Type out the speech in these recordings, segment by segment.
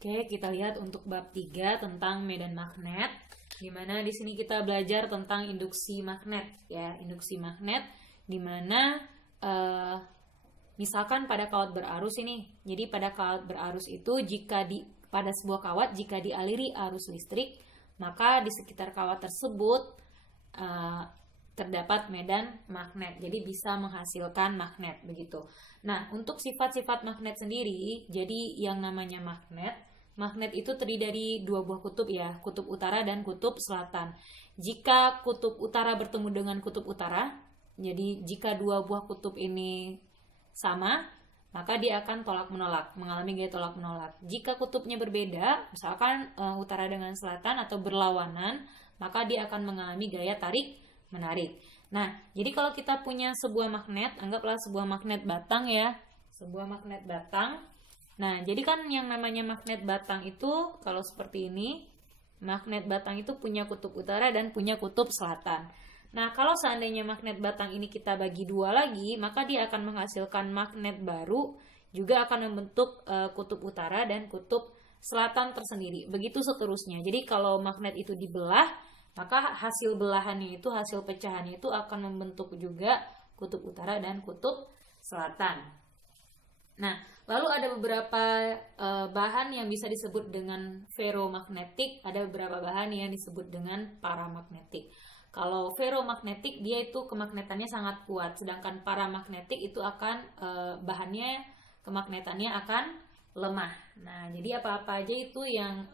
Oke, kita lihat untuk bab 3 tentang medan magnet. Dimana di sini kita belajar tentang induksi magnet ya, induksi magnet dimana misalkan pada kawat berarus ini. Jadi pada kawat berarus itu pada sebuah kawat jika dialiri arus listrik, maka di sekitar kawat tersebut terdapat medan magnet. Jadi bisa menghasilkan magnet begitu. Nah, untuk sifat-sifat magnet sendiri, jadi yang namanya magnet itu terdiri dari dua buah kutub ya, kutub utara dan kutub selatan. Jika kutub utara bertemu dengan kutub utara, jadi jika dua buah kutub ini sama, maka dia akan tolak-menolak, mengalami gaya tolak-menolak. Jika kutubnya berbeda, misalkan utara dengan selatan atau berlawanan, maka dia akan mengalami gaya tarik-menarik. Nah, jadi kalau kita punya sebuah magnet, anggaplah sebuah magnet batang ya, sebuah magnet batang. Nah, jadi kan yang namanya magnet batang itu, kalau seperti ini, magnet batang itu punya kutub utara dan punya kutub selatan. Nah, kalau seandainya magnet batang ini kita bagi dua lagi, maka dia akan menghasilkan magnet baru, juga akan membentuk kutub utara dan kutub selatan tersendiri. Begitu seterusnya. Jadi kalau magnet itu dibelah, maka hasil belahannya itu, hasil pecahannya itu akan membentuk juga kutub utara dan kutub selatan. Nah, lalu ada beberapa bahan yang bisa disebut dengan ferromagnetik, ada beberapa bahan yang disebut dengan paramagnetik. Kalau ferromagnetik dia itu kemagnetannya sangat kuat, sedangkan paramagnetik itu akan bahannya kemagnetannya akan lemah. Nah, jadi apa-apa aja itu yang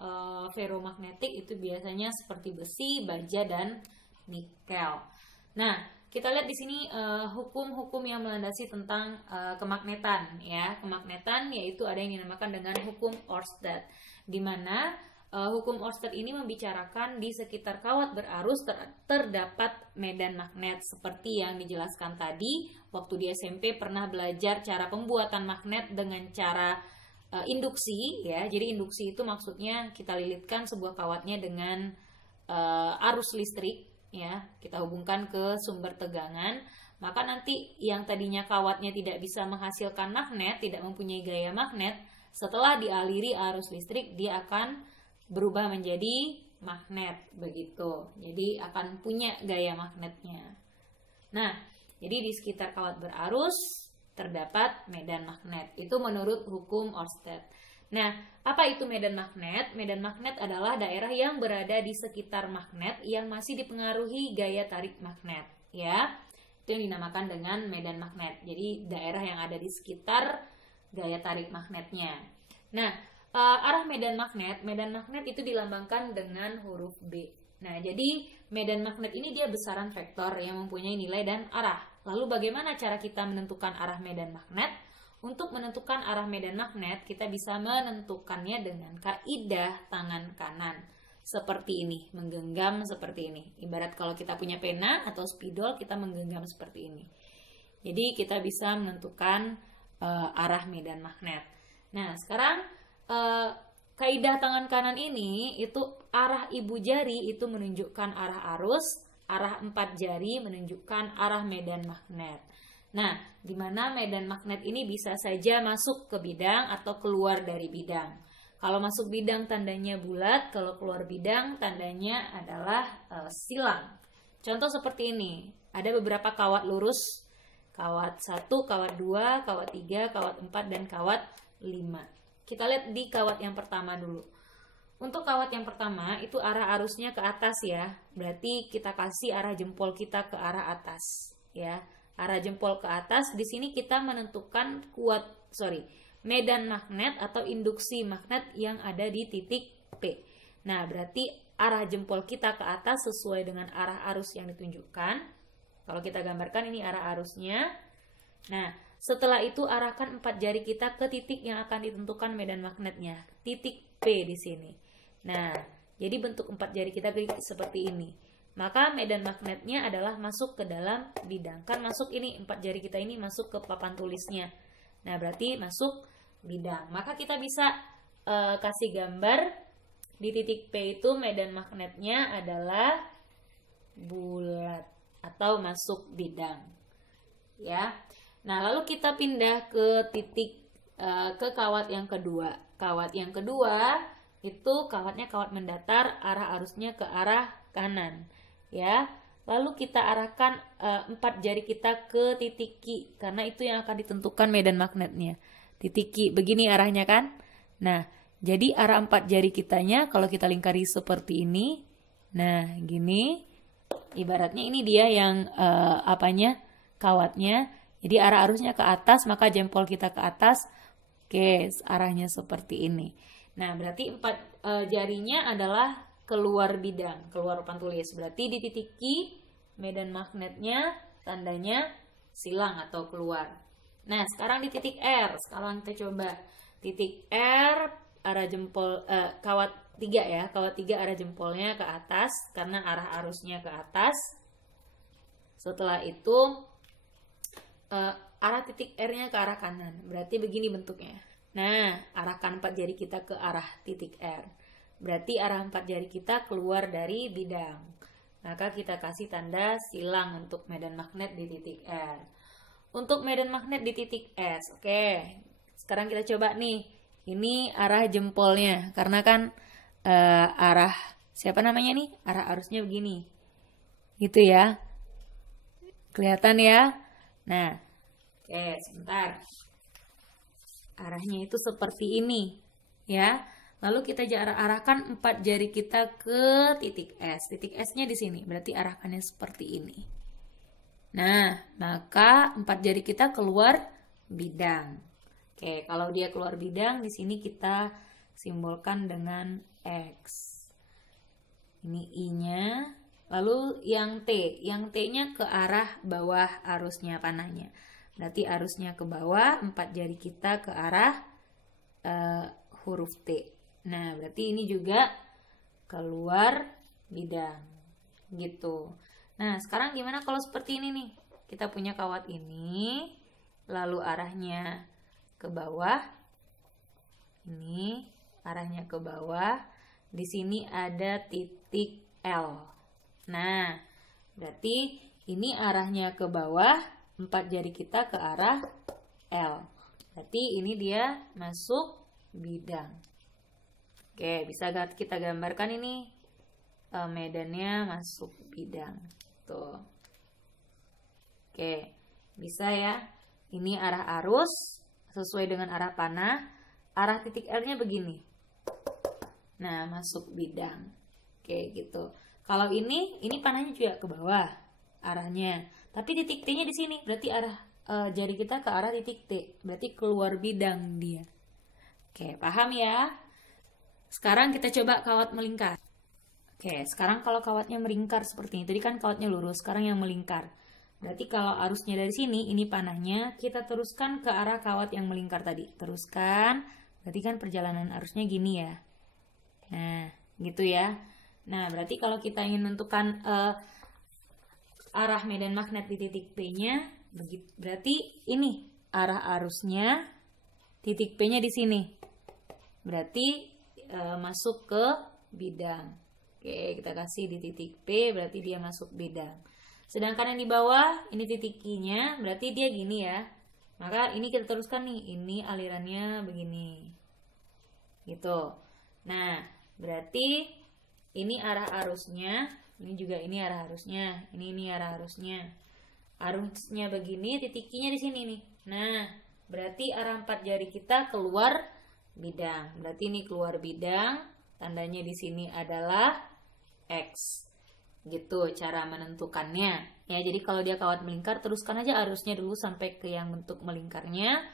ferromagnetik itu biasanya seperti besi, baja dan nikel. Nah, kita lihat di sini hukum-hukum yang melandasi tentang kemagnetan ya. Kemagnetan yaitu ada yang dinamakan dengan hukum Oersted, di mana hukum Oersted ini membicarakan di sekitar kawat berarus terdapat medan magnet seperti yang dijelaskan tadi waktu di SMP pernah belajar cara pembuatan magnet dengan cara induksi ya. Jadi induksi itu maksudnya kita lilitkan sebuah kawatnya dengan arus listrik ya, kita hubungkan ke sumber tegangan, maka nanti yang tadinya kawatnya tidak bisa menghasilkan magnet, tidak mempunyai gaya magnet, setelah dialiri arus listrik dia akan berubah menjadi magnet begitu. Jadi akan punya gaya magnetnya. Nah, jadi di sekitar kawat berarus terdapat medan magnet. Itu menurut hukum Oersted. Nah, apa itu medan magnet? Medan magnet adalah daerah yang berada di sekitar magnet yang masih dipengaruhi gaya tarik magnet, ya. Itu yang dinamakan dengan medan magnet. Jadi daerah yang ada di sekitar gaya tarik magnetnya. Nah, arah medan magnet itu dilambangkan dengan huruf B. Nah, jadi medan magnet ini dia besaran vektor yang mempunyai nilai dan arah. Lalu bagaimana cara kita menentukan arah medan magnet? Untuk menentukan arah medan magnet, kita bisa menentukannya dengan kaidah tangan kanan. Seperti ini, menggenggam seperti ini. Ibarat kalau kita punya pena atau spidol, kita menggenggam seperti ini. Jadi kita bisa menentukan arah medan magnet. Nah, sekarang kaidah tangan kanan ini, itu arah ibu jari itu menunjukkan arah arus, arah 4 jari menunjukkan arah medan magnet. Nah, di mana medan magnet ini bisa saja masuk ke bidang atau keluar dari bidang. Kalau masuk bidang tandanya bulat, kalau keluar bidang tandanya adalah silang. Contoh seperti ini, ada beberapa kawat lurus, kawat 1, kawat 2, kawat 3, kawat 4, dan kawat 5. Kita lihat di kawat yang pertama dulu. Untuk kawat yang pertama, itu arah arusnya ke atas ya, berarti kita kasih arah jempol kita ke arah atas ya. Arah jempol ke atas, di sini kita menentukan medan magnet atau induksi magnet yang ada di titik P. Nah, berarti arah jempol kita ke atas sesuai dengan arah arus yang ditunjukkan. Kalau kita gambarkan ini arah arusnya. Nah, setelah itu arahkan 4 jari kita ke titik yang akan ditentukan medan magnetnya, titik P di sini. Nah, jadi bentuk 4 jari kita seperti ini. Maka medan magnetnya adalah masuk ke dalam bidang. Kan masuk ini, 4 jari kita ini masuk ke papan tulisnya. Nah, berarti masuk bidang. Maka kita bisa kasih gambar di titik P itu medan magnetnya adalah bulat atau masuk bidang. Ya. Nah, lalu kita pindah ke titik ke kawat yang kedua. kawat yang kedua itu kawatnya kawat mendatar, arah arusnya ke arah kanan, ya. Lalu kita arahkan 4 jari kita ke titik Q, karena itu yang akan ditentukan medan magnetnya. Titik Q, begini arahnya kan? Nah, jadi arah 4 jari kitanya kalau kita lingkari seperti ini, nah gini, ibaratnya ini dia yang kawatnya. Jadi arah arusnya ke atas, maka jempol kita ke atas. Oke, arahnya seperti ini. Nah, berarti 4 jarinya adalah keluar bidang, keluar papan tulis. Berarti di titik Q, medan magnetnya tandanya silang atau keluar. Nah, sekarang di titik R. Sekarang kita coba. Titik R, arah jempol, kawat 3 ya. Kawat 3 arah jempolnya ke atas, karena arah arusnya ke atas. Setelah itu, arah titik R-nya ke arah kanan. Berarti begini bentuknya. Nah, arahkan 4 jari kita ke arah titik R. Berarti arah 4 jari kita keluar dari bidang. Maka kita kasih tanda silang untuk medan magnet di titik R. Untuk medan magnet di titik S. Oke, sekarang kita coba nih. Ini arah jempolnya. Karena kan arah, siapa namanya nih? Arah arusnya begini. Gitu ya. Kelihatan ya? Nah, oke, sebentar. Arahnya itu seperti ini, ya. Lalu kita arahkan 4 jari kita ke titik S. Titik S-nya di sini, berarti arahkannya seperti ini. Nah, maka 4 jari kita keluar bidang. Oke, kalau dia keluar bidang, di sini kita simbolkan dengan X. Ini I-nya. Lalu yang T. Yang T-nya ke arah bawah arusnya panahnya. Berarti arusnya ke bawah, 4 jari kita ke arah huruf T. Nah, berarti ini juga keluar bidang. Gitu. Nah, sekarang gimana kalau seperti ini nih? Kita punya kawat ini, lalu arahnya ke bawah. Ini arahnya ke bawah. Di sini ada titik L. Nah, berarti ini arahnya ke bawah. 4 jari kita ke arah L. Berarti ini dia masuk bidang. Oke, bisa kita gambarkan ini medannya masuk bidang. Tuh. Oke, bisa ya. Ini arah arus sesuai dengan arah panah. Arah titik L-nya begini. Nah, masuk bidang. Oke, gitu. Kalau ini panahnya juga ke bawah arahnya. Tapi titik T-nya di sini, berarti arah jari kita ke arah titik T, berarti keluar bidang dia. Oke, paham ya? Sekarang kita coba kawat melingkar. Oke, sekarang kalau kawatnya melingkar seperti ini, tadi kan kawatnya lurus, sekarang yang melingkar. Berarti kalau arusnya dari sini, ini panahnya, kita teruskan ke arah kawat yang melingkar tadi. Teruskan, berarti kan perjalanan arusnya gini ya. Nah, gitu ya. Nah, berarti kalau kita ingin menentukan arah medan magnet di titik P-nya, berarti ini arah arusnya, titik P-nya di sini. Berarti masuk ke bidang. Oke, kita kasih di titik P, berarti dia masuk bidang. Sedangkan yang di bawah, ini titik Q-nya, berarti dia gini ya. Maka ini kita teruskan nih, ini alirannya begini. Gitu. Nah, berarti ini arah arusnya. Ini juga ini arah arusnya, ini arah arusnya. Arusnya begini, titik Q-nya di sini nih. Nah, berarti arah 4 jari kita keluar bidang. Berarti ini keluar bidang, tandanya di sini adalah X. Gitu cara menentukannya. Ya, jadi kalau dia kawat melingkar, teruskan aja arusnya dulu sampai ke yang bentuk melingkarnya.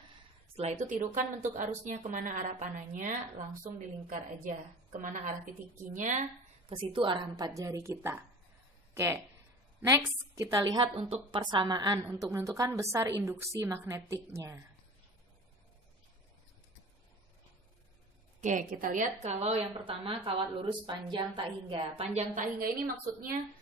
Setelah itu tirukan bentuk arusnya kemana arah panahnya, langsung dilingkar aja. Kemana arah titik Q-nya, ke situ arah 4 jari kita. Oke, next kita lihat untuk persamaan untuk menentukan besar induksi magnetiknya. Oke, kita lihat kalau yang pertama kawat lurus panjang tak hingga. Panjang tak hingga ini maksudnya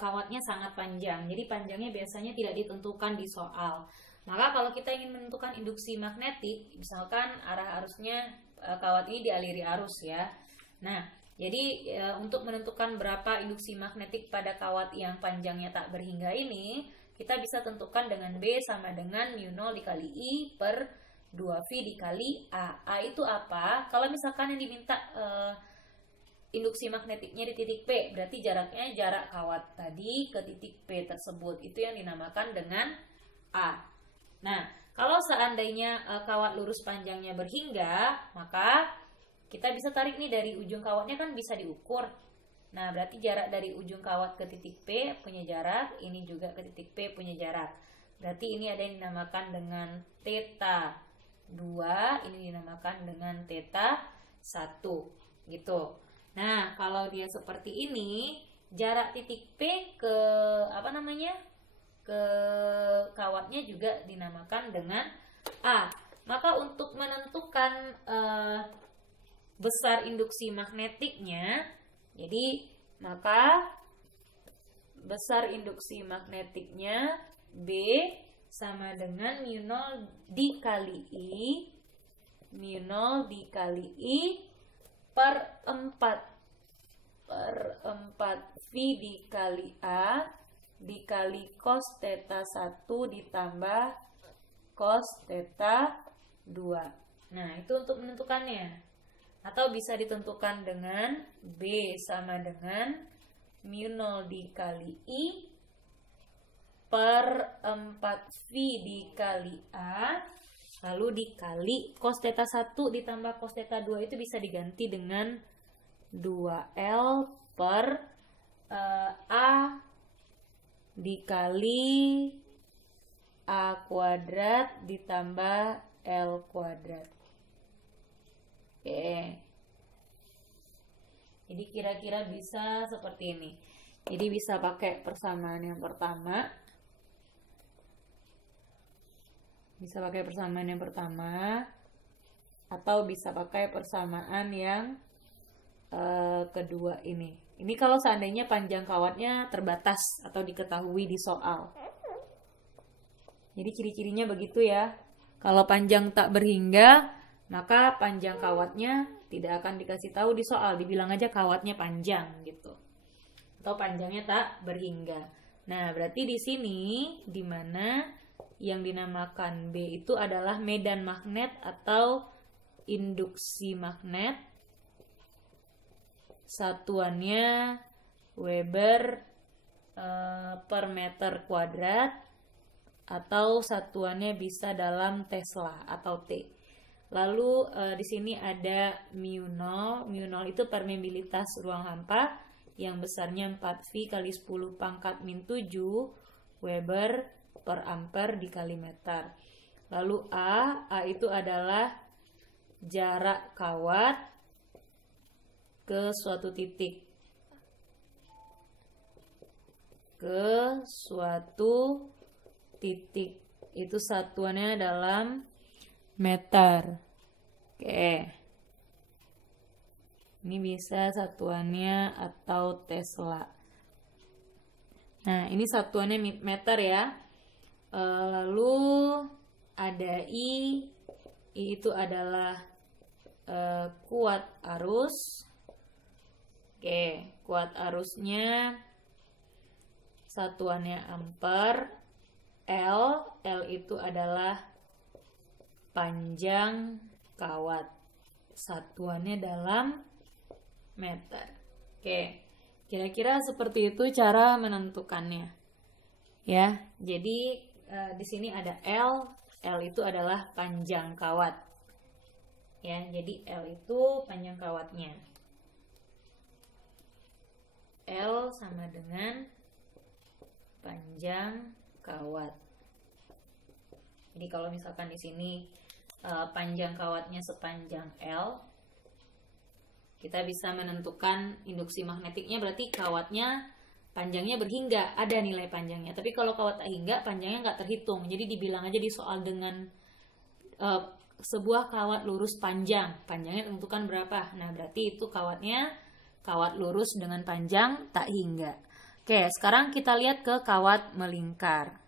kawatnya sangat panjang. Jadi panjangnya biasanya tidak ditentukan di soal. Maka kalau kita ingin menentukan induksi magnetik, misalkan arah arusnya kawat ini dialiri arus ya. Nah, jadi untuk menentukan berapa induksi magnetik pada kawat yang panjangnya tak berhingga ini, kita bisa tentukan dengan B sama dengan mu0 dikali I per 2V dikali A. A itu apa? Kalau misalkan yang diminta induksi magnetiknya di titik P, berarti jaraknya jarak kawat tadi ke titik P tersebut. Itu yang dinamakan dengan A. Nah, kalau seandainya kawat lurus panjangnya berhingga, maka kita bisa tarik nih dari ujung kawatnya kan bisa diukur. Nah, berarti jarak dari ujung kawat ke titik P punya jarak, ini juga ke titik P punya jarak. Berarti ini ada yang dinamakan dengan theta 2, ini dinamakan dengan theta 1, gitu. Nah, kalau dia seperti ini, jarak titik P ke ke kawatnya juga dinamakan dengan A. Maka untuk menentukan besar induksi magnetiknya, jadi maka besar induksi magnetiknya B sama dengan mu0 dikali I, mu0 dikali I per 4 V dikali A dikali cos theta 1 ditambah cos theta 2. Nah, itu untuk menentukannya. Atau bisa ditentukan dengan B sama dengan mu0 dikali I per 4V dikali A, lalu dikali cos theta 1 ditambah cos theta 2 itu bisa diganti dengan 2L per A dikali A kuadrat ditambah L kuadrat. Oke. Jadi kira-kira bisa seperti ini. Jadi bisa pakai persamaan yang pertama. Bisa pakai persamaan yang pertama. Atau bisa pakai persamaan yang kedua ini. Ini kalau seandainya panjang kawatnya terbatas atau diketahui di soal. Jadi ciri-cirinya begitu ya. Kalau panjang tak berhingga, maka panjang kawatnya tidak akan dikasih tahu di soal. Dibilang aja kawatnya panjang gitu. Atau panjangnya tak berhingga. Nah, berarti di sini di mana yang dinamakan B itu adalah medan magnet atau induksi magnet. Satuannya Weber per meter kuadrat, atau satuannya bisa dalam Tesla atau T. Lalu di sini ada mu0. mu0 itu permeabilitas ruang hampa yang besarnya 4V kali 10 pangkat min 7 Weber per ampere dikali meter. Lalu A itu adalah jarak kawat ke suatu titik. Ke suatu titik. Itu satuannya dalam meter. Oke. Ini bisa satuannya atau Tesla. Nah, ini satuannya meter ya. Lalu ada I. I itu adalah kuat arus. Oke, kuat arusnya satuannya ampere. L itu adalah panjang kawat. Satuannya dalam meter. Oke, kira-kira seperti itu cara menentukannya. Ya, jadi di sini ada L. L itu adalah panjang kawat. Ya, jadi L itu panjang kawatnya. L sama dengan panjang kawat. Jadi kalau misalkan di sini panjang kawatnya sepanjang L, kita bisa menentukan induksi magnetiknya, berarti kawatnya panjangnya berhingga, ada nilai panjangnya. Tapi kalau kawat tak hingga, panjangnya nggak terhitung. Jadi dibilang aja di soal dengan sebuah kawat lurus panjang, panjangnya tentukan berapa. Nah, berarti itu kawatnya kawat lurus dengan panjang tak hingga. Oke, sekarang kita lihat ke kawat melingkar.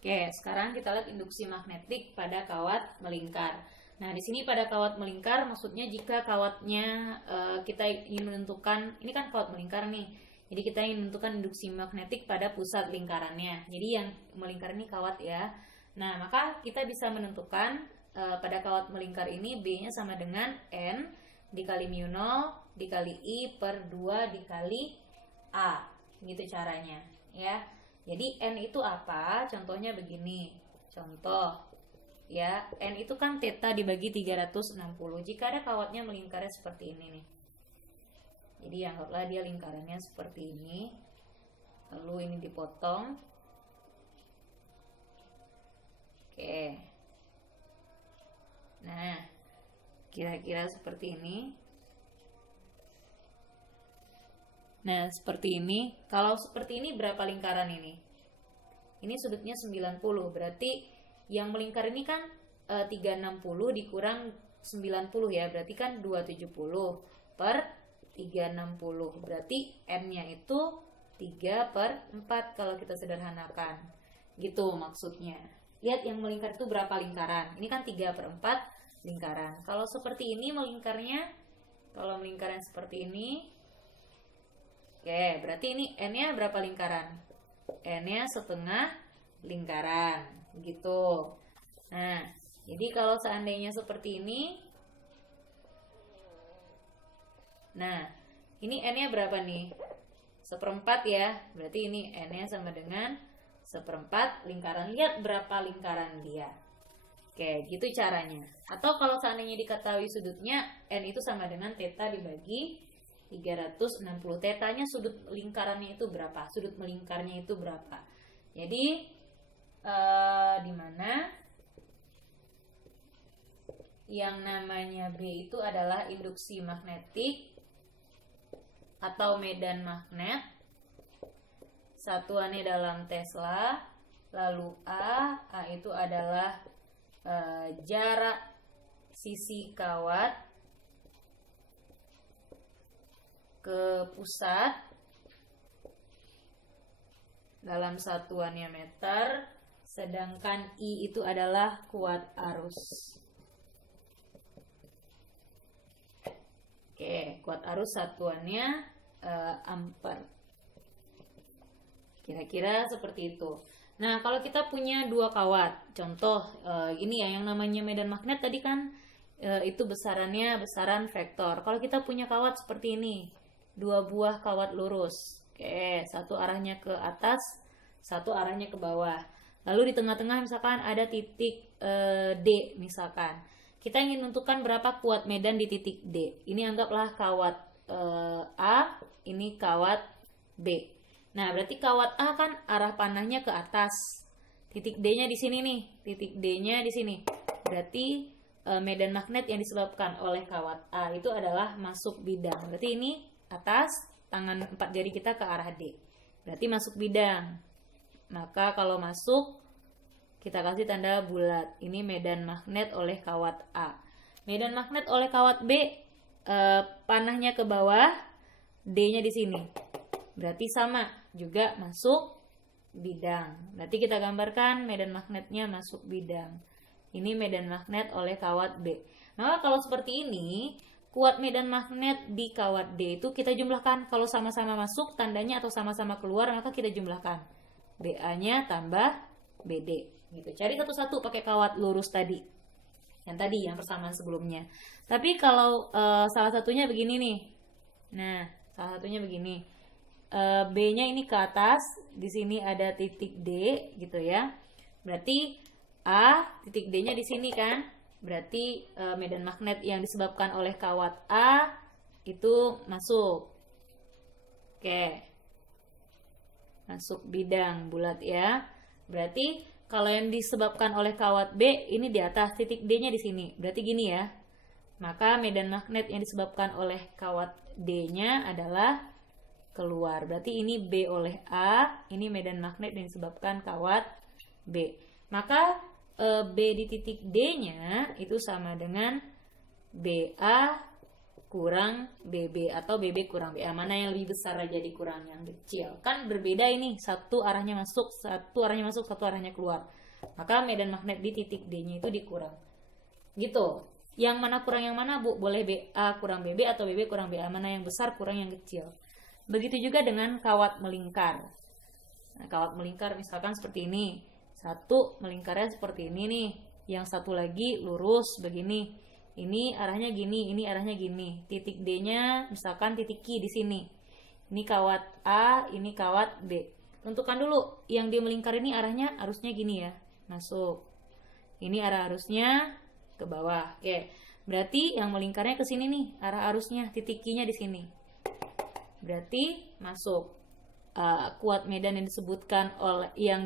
Oke, sekarang kita lihat induksi magnetik pada kawat melingkar. Nah, di sini pada kawat melingkar, maksudnya jika kawatnya kita ingin menentukan, ini kan kawat melingkar nih. Jadi kita ingin menentukan induksi magnetik pada pusat lingkarannya. Jadi yang melingkar ini kawat ya. Nah, maka kita bisa menentukan pada kawat melingkar ini B-nya sama dengan N dikali mu 0 dikali I per 2 dikali A. Gitu caranya ya. Jadi N itu apa? Contohnya begini. Contoh ya, N itu kan theta dibagi 360. Jika ada kawatnya melingkarnya seperti ini nih. Jadi anggaplah dia lingkarannya seperti ini. Lalu ini dipotong. Oke. Nah, kira-kira seperti ini. Nah, seperti ini. Kalau seperti ini berapa lingkaran ini? Ini sudutnya 90. Berarti yang melingkar ini kan 360 dikurang 90 ya. Berarti kan 270 per 360. Berarti N-nya itu 3 per 4 kalau kita sederhanakan. Gitu maksudnya. Lihat yang melingkar itu berapa lingkaran. Ini kan 3 per 4 lingkaran. Kalau seperti ini melingkarnya, kalau melingkaran seperti ini, oke, berarti ini N-nya berapa lingkaran? N-nya setengah lingkaran. Gitu. Nah, jadi kalau seandainya seperti ini, nah, ini N-nya berapa nih? 1/4 ya. Berarti ini N-nya sama dengan 1/4 lingkaran. Lihat berapa lingkaran dia. Oke, gitu caranya. Atau kalau seandainya diketahui sudutnya, N itu sama dengan theta dibagi 360. Tetanya sudut lingkarannya itu berapa? Sudut melingkarnya itu berapa? Jadi, di mana yang namanya B itu adalah induksi magnetik atau medan magnet, satuannya dalam Tesla. Lalu A itu adalah jarak sisi kawat ke pusat dalam satuannya meter, sedangkan I itu adalah kuat arus. Oke, kuat arus satuannya ampere. Kira-kira seperti itu. Nah, kalau kita punya dua kawat, contoh ini ya yang namanya medan magnet tadi kan itu besarannya besaran vektor. Kalau kita punya kawat seperti ini, dua buah kawat lurus. Oke, satu arahnya ke atas, satu arahnya ke bawah. Lalu di tengah-tengah misalkan ada titik D misalkan. Kita ingin menentukan berapa kuat medan di titik D. Ini anggaplah kawat A, ini kawat B. Nah, berarti kawat A kan arah panahnya ke atas. Titik D-nya di sini nih. Titik D-nya di sini. Berarti medan magnet yang disebabkan oleh kawat A itu adalah masuk bidang. Berarti ini atas, tangan 4 jari kita ke arah D. Berarti masuk bidang. Maka kalau masuk, kita kasih tanda bulat. Ini medan magnet oleh kawat A. Medan magnet oleh kawat B, panahnya ke bawah, D-nya di sini. Berarti sama, juga masuk bidang. Berarti kita gambarkan medan magnetnya masuk bidang. Ini medan magnet oleh kawat B. Maka kalau seperti ini, kuat medan magnet di kawat D itu kita jumlahkan. Kalau sama-sama masuk, tandanya atau sama-sama keluar, maka kita jumlahkan. BA-nya tambah BD. Gitu. Cari satu-satu pakai kawat lurus tadi. Yang tadi, yang persamaan sebelumnya. Tapi kalau salah satunya begini nih. Nah, salah satunya begini. B-nya ini ke atas, di sini ada titik D gitu ya. Berarti A, titik D-nya di sini kan. Berarti medan magnet yang disebabkan oleh kawat A itu masuk. Oke. Masuk bidang bulat ya. Berarti kalau yang disebabkan oleh kawat B ini di atas, titik D-nya di sini. Berarti gini ya. Maka medan magnet yang disebabkan oleh kawat D-nya adalah keluar. Berarti ini B oleh A, ini medan magnet yang disebabkan kawat B. Maka B di titik D-nya itu sama dengan BA kurang BB atau BB kurang BA. Mana yang lebih besar aja dikurang yang kecil. Kan berbeda ini, satu arahnya masuk, satu arahnya masuk, satu arahnya keluar. Maka medan magnet di titik D-nya itu dikurang. Gitu. Yang mana kurang yang mana, Bu? Boleh BA kurang BB atau BB kurang BA. Mana yang besar kurang yang kecil. Begitu juga dengan kawat melingkar. Nah, kawat melingkar misalkan seperti ini. Satu melingkarnya seperti ini nih. yang satu lagi lurus begini. Ini arahnya gini, ini arahnya gini. Titik D-nya misalkan titik Q di sini. Ini kawat A, ini kawat B. Tentukan dulu yang dia melingkar ini arahnya harusnya gini ya. Masuk. Ini arah arusnya ke bawah. Oke. Berarti yang melingkarnya ke sini nih, arah arusnya, titik Q-nya di sini. Berarti masuk. Kuat medan yang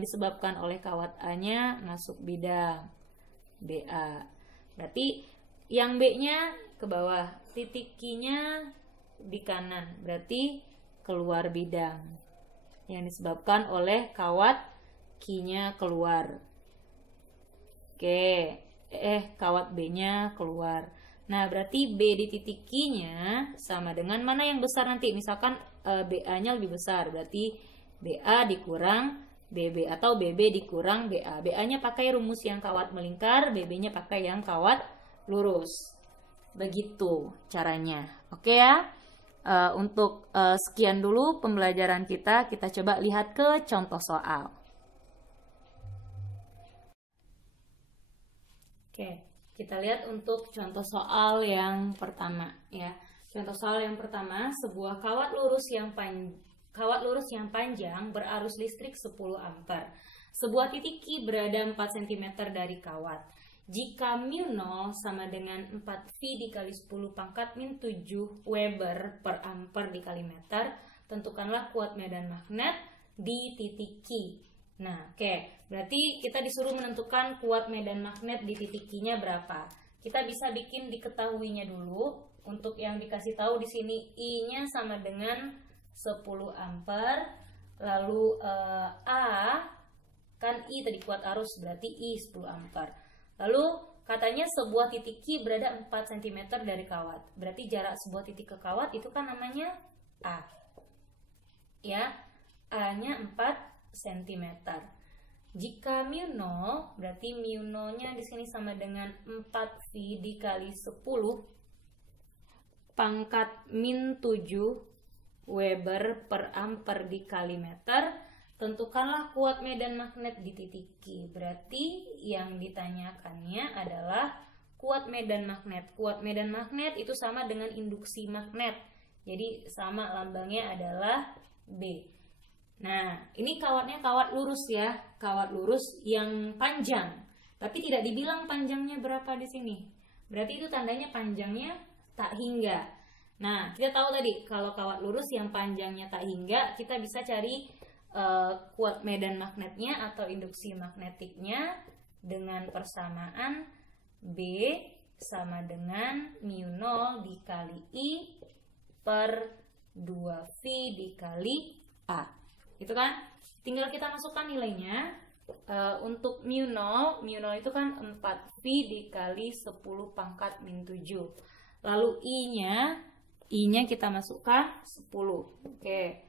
disebabkan oleh kawat A-nya masuk bidang BA. Berarti yang B-nya ke bawah, titik Q-nya di kanan. Berarti keluar bidang yang disebabkan oleh kawat Q-nya keluar. Oke, kawat B-nya keluar. Nah, berarti B di titik Q-nya sama dengan mana yang besar nanti. Misalkan BA-nya lebih besar, berarti BA dikurang BB atau BB dikurang BA. BA-nya pakai rumus yang kawat melingkar, BB-nya pakai yang kawat lurus. Begitu caranya. Oke ya. Untuk sekian dulu pembelajaran kita coba lihat ke contoh soal. Oke, kita lihat untuk contoh soal yang pertama ya. Contoh soal yang pertama, sebuah kawat lurus yang panjang berarus listrik 10 ampere. Sebuah titik Q berada 4 cm dari kawat. Jika μ0 sama dengan 4V dikali 10 pangkat min 7 Weber per ampere dikali meter, tentukanlah kuat medan magnet di titik Q. Nah, oke. Berarti kita disuruh menentukan kuat medan magnet di titik Q-nya berapa. Kita bisa bikin diketahuinya dulu. Untuk yang dikasih tahu di sini I-nya sama dengan 10 ampere. Lalu A kan I tadi kuat arus, berarti I 10 ampere. Lalu katanya sebuah titik Q berada 4 cm dari kawat. Berarti jarak sebuah titik ke kawat itu kan namanya A. Ya, A-nya 4 cm. Jika μ0, berarti μ0-nya di sini sama dengan 4V dikali 10 pangkat min 7 Weber per ampere dikali meter. Tentukanlah kuat medan magnet di titik Q. Berarti yang ditanyakannya adalah kuat medan magnet. Kuat medan magnet itu sama dengan induksi magnet. Jadi sama lambangnya adalah B. Nah, ini kawatnya kawat lurus ya. Kawat lurus yang panjang. Tapi tidak dibilang panjangnya berapa di sini. Berarti itu tandanya panjangnya tak hingga. Nah, kita tahu tadi kalau kawat lurus yang panjangnya tak hingga, kita bisa cari kuat medan magnetnya atau induksi magnetiknya dengan persamaan B sama dengan μ0 dikali I per 2V dikali A. Itu kan? Tinggal kita masukkan nilainya. Untuk μ0 itu kan 4V dikali 10 pangkat min 7. Lalu I-nya kita masukkan 10. Oke.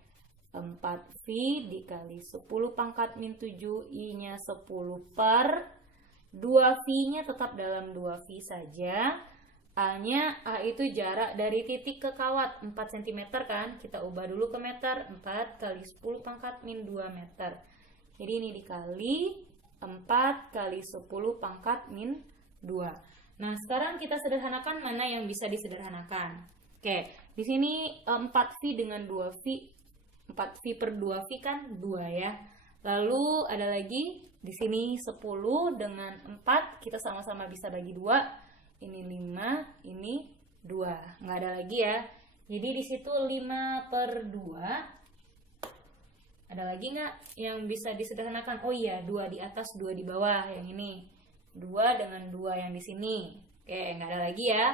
4V dikali 10 pangkat min 7, I-nya 10 per 2V-nya tetap dalam 2V saja. A itu jarak dari titik ke kawat 4 cm kan. Kita ubah dulu ke meter. 4 kali 10 pangkat min 2 meter. Jadi ini dikali 4 kali 10 pangkat min 2. Nah, sekarang kita sederhanakan mana yang bisa disederhanakan. Oke, di sini 4V dengan 2V. 4V per 2V kan 2 ya. Lalu ada lagi di sini 10 dengan 4, kita sama-sama bisa bagi 2. Ini 5, ini 2. Nggak ada lagi ya. Jadi di situ 5 per 2. Ada lagi nggak yang bisa disederhanakan? Oh iya, 2 di atas, 2 di bawah. Yang ini 2 dengan 2 yang di sini. Oke, nggak ada lagi ya.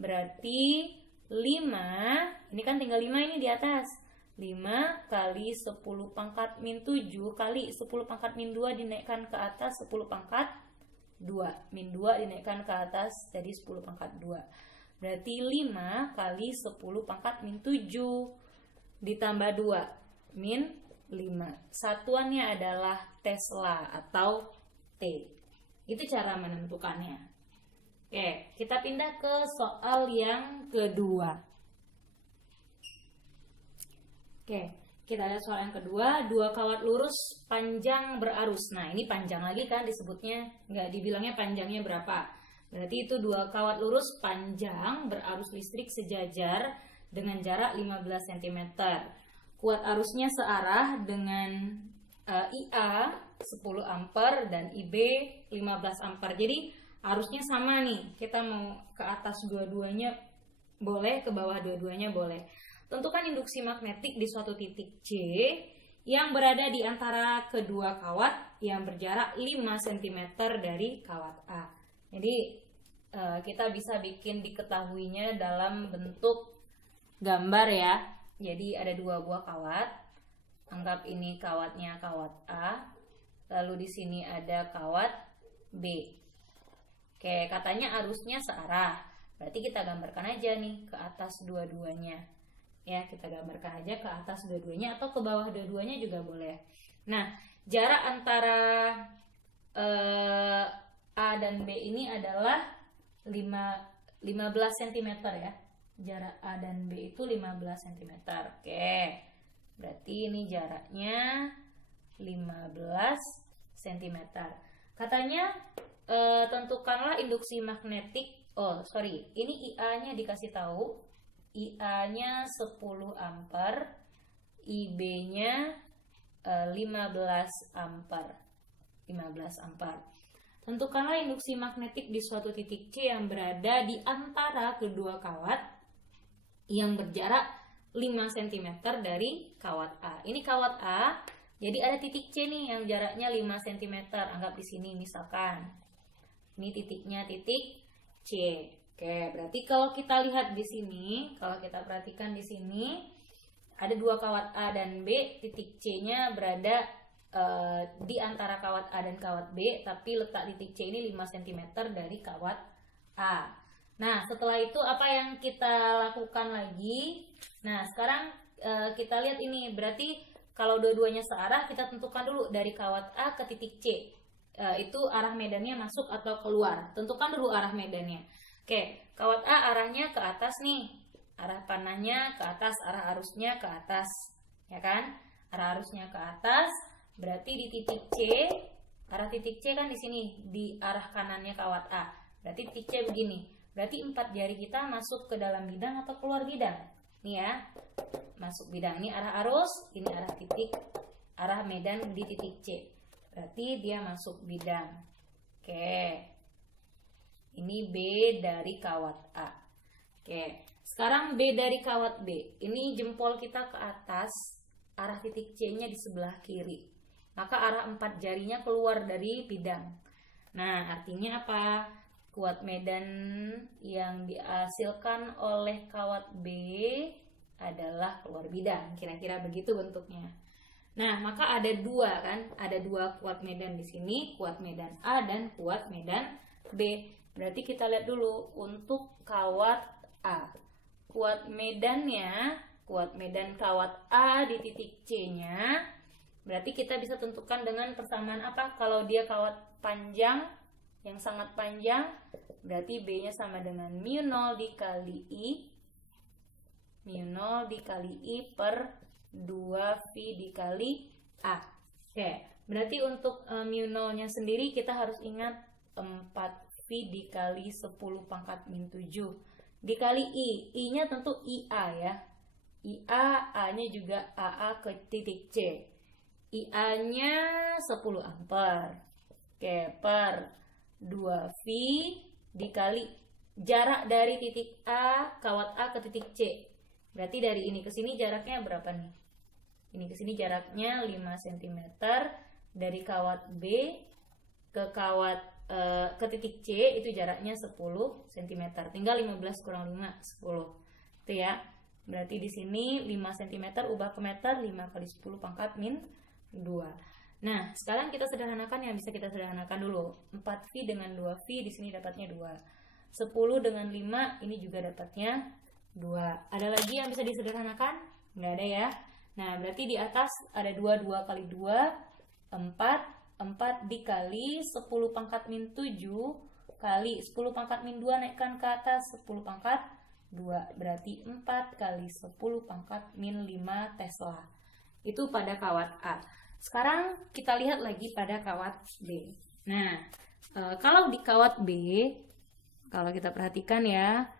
Berarti 5, ini kan tinggal 5 ini di atas. 5 kali 10 pangkat min 7 kali 10 pangkat min 2 dinaikkan ke atas 10 pangkat 2. Min 2 dinaikkan ke atas jadi 10 pangkat 2. Berarti 5 kali 10 pangkat min 7 ditambah 2. Min 5. Satuannya adalah Tesla atau T. Itu cara menentukannya. Oke, kita pindah ke soal yang kedua. Oke, Kita lihat soal yang kedua, dua kawat lurus panjang berarus. Nah, ini panjang lagi kan disebutnya, nggak dibilangnya panjangnya berapa. Berarti itu dua kawat lurus panjang berarus listrik sejajar dengan jarak 15 cm. Kuat arusnya searah dengan IA 10 ampere dan IB 15 ampere. Jadi arusnya sama nih. Kita mau ke atas dua-duanya boleh, ke bawah dua-duanya boleh. Tentukan induksi magnetik di suatu titik C yang berada di antara kedua kawat yang berjarak 5 cm dari kawat A. Jadi kita bisa bikin diketahuinya dalam bentuk gambar ya. Jadi ada dua buah kawat. Anggap ini kawatnya kawat A. Lalu di sini ada kawat B. Oke, katanya arusnya searah. Berarti kita gambarkan aja nih ke atas dua-duanya. Ya, kita gambarkan aja ke atas dua-duanya atau ke bawah dua-duanya juga boleh. Nah, jarak antara A dan B ini adalah 15 cm ya. Jarak A dan B itu 15 cm. Oke. Berarti ini jaraknya 15 cm. Katanya tentukanlah induksi magnetik. Oh, sorry. Ini IA-nya dikasih tahu. IA-nya 10 ampere, IB-nya 15 ampere. 15 ampere. Tentukanlah induksi magnetik di suatu titik C yang berada di antara kedua kawat yang berjarak 5 cm dari kawat A. Ini kawat A, jadi ada titik C nih yang jaraknya 5 cm. Anggap di sini misalkan. Ini titiknya titik C. Oke, berarti kalau kita lihat di sini, kalau kita perhatikan di sini, ada dua kawat A dan B, titik C-nya berada di antara kawat A dan kawat B, tapi letak titik C ini 5 cm dari kawat A. Nah, setelah itu apa yang kita lakukan lagi? Nah, sekarang kita lihat ini, berarti kalau dua-duanya searah, kita tentukan dulu dari kawat A ke titik C. Itu arah medannya masuk atau keluar. Tentukan dulu arah medannya. Oke, kawat A arahnya ke atas nih. Arah panahnya ke atas, arah arusnya ke atas. Ya kan? Arah arusnya ke atas, berarti di titik C, arah titik C kan di sini, di arah kanannya kawat A. Berarti titik C begini. Berarti 4 jari kita masuk ke dalam bidang atau keluar bidang. Nih ya, masuk bidang. Ini arah arus, ini arah titik, arah medan di titik C. Berarti dia masuk bidang. Oke. Ini B dari kawat A. Oke, sekarang B dari kawat B. Ini jempol kita ke atas, arah titik C-nya di sebelah kiri. Maka arah 4 jarinya keluar dari bidang. Nah, artinya apa? Kuat medan yang dihasilkan oleh kawat B adalah keluar bidang. Kira-kira begitu bentuknya. Nah, maka ada dua kan? Ada dua kuat medan di sini, kuat medan A dan kuat medan B. Berarti kita lihat dulu untuk kawat A. Kuat medannya, kuat medan kawat A di titik C-nya. Berarti kita bisa tentukan dengan persamaan apa? Kalau dia kawat panjang, yang sangat panjang, berarti B-nya sama dengan mu0 dikali I. Mu0 dikali I per 2V dikali A. Oke, berarti untuk mu0-nya sendiri kita harus ingat 4V dikali 10 pangkat min 7 dikali I. I-nya tentu IA ya. IA, A-nya juga AA ke titik C. IA-nya 10 ampere. Oke, per 2V dikali jarak dari titik A, kawat A ke titik C. Berarti dari ini ke sini jaraknya berapa nih? Ini ke sini jaraknya 5 cm. Dari kawat B ke kawat ke titik C itu jaraknya 10 cm. Tinggal 15 kurang 5, 10. Itu ya. Berarti di sini 5 cm ubah ke meter, 5 kali 10 pangkat min 2. Nah, sekarang kita sederhanakan, yang bisa kita sederhanakan dulu. 4V dengan 2V di sini dapatnya 2. 10 dengan 5 ini juga dapatnya 2. Ada lagi yang bisa disederhanakan? Nggak ada ya. Nah, berarti di atas ada 2, 2 kali 2, 4. 4 dikali 10 pangkat min 7 kali 10 pangkat min 2 naikkan ke atas 10 pangkat 2. Berarti 4 kali 10 pangkat min 5 Tesla. Itu pada kawat A. Sekarang kita lihat lagi pada kawat B. Nah, kalau di kawat B, kalau kita perhatikan ya,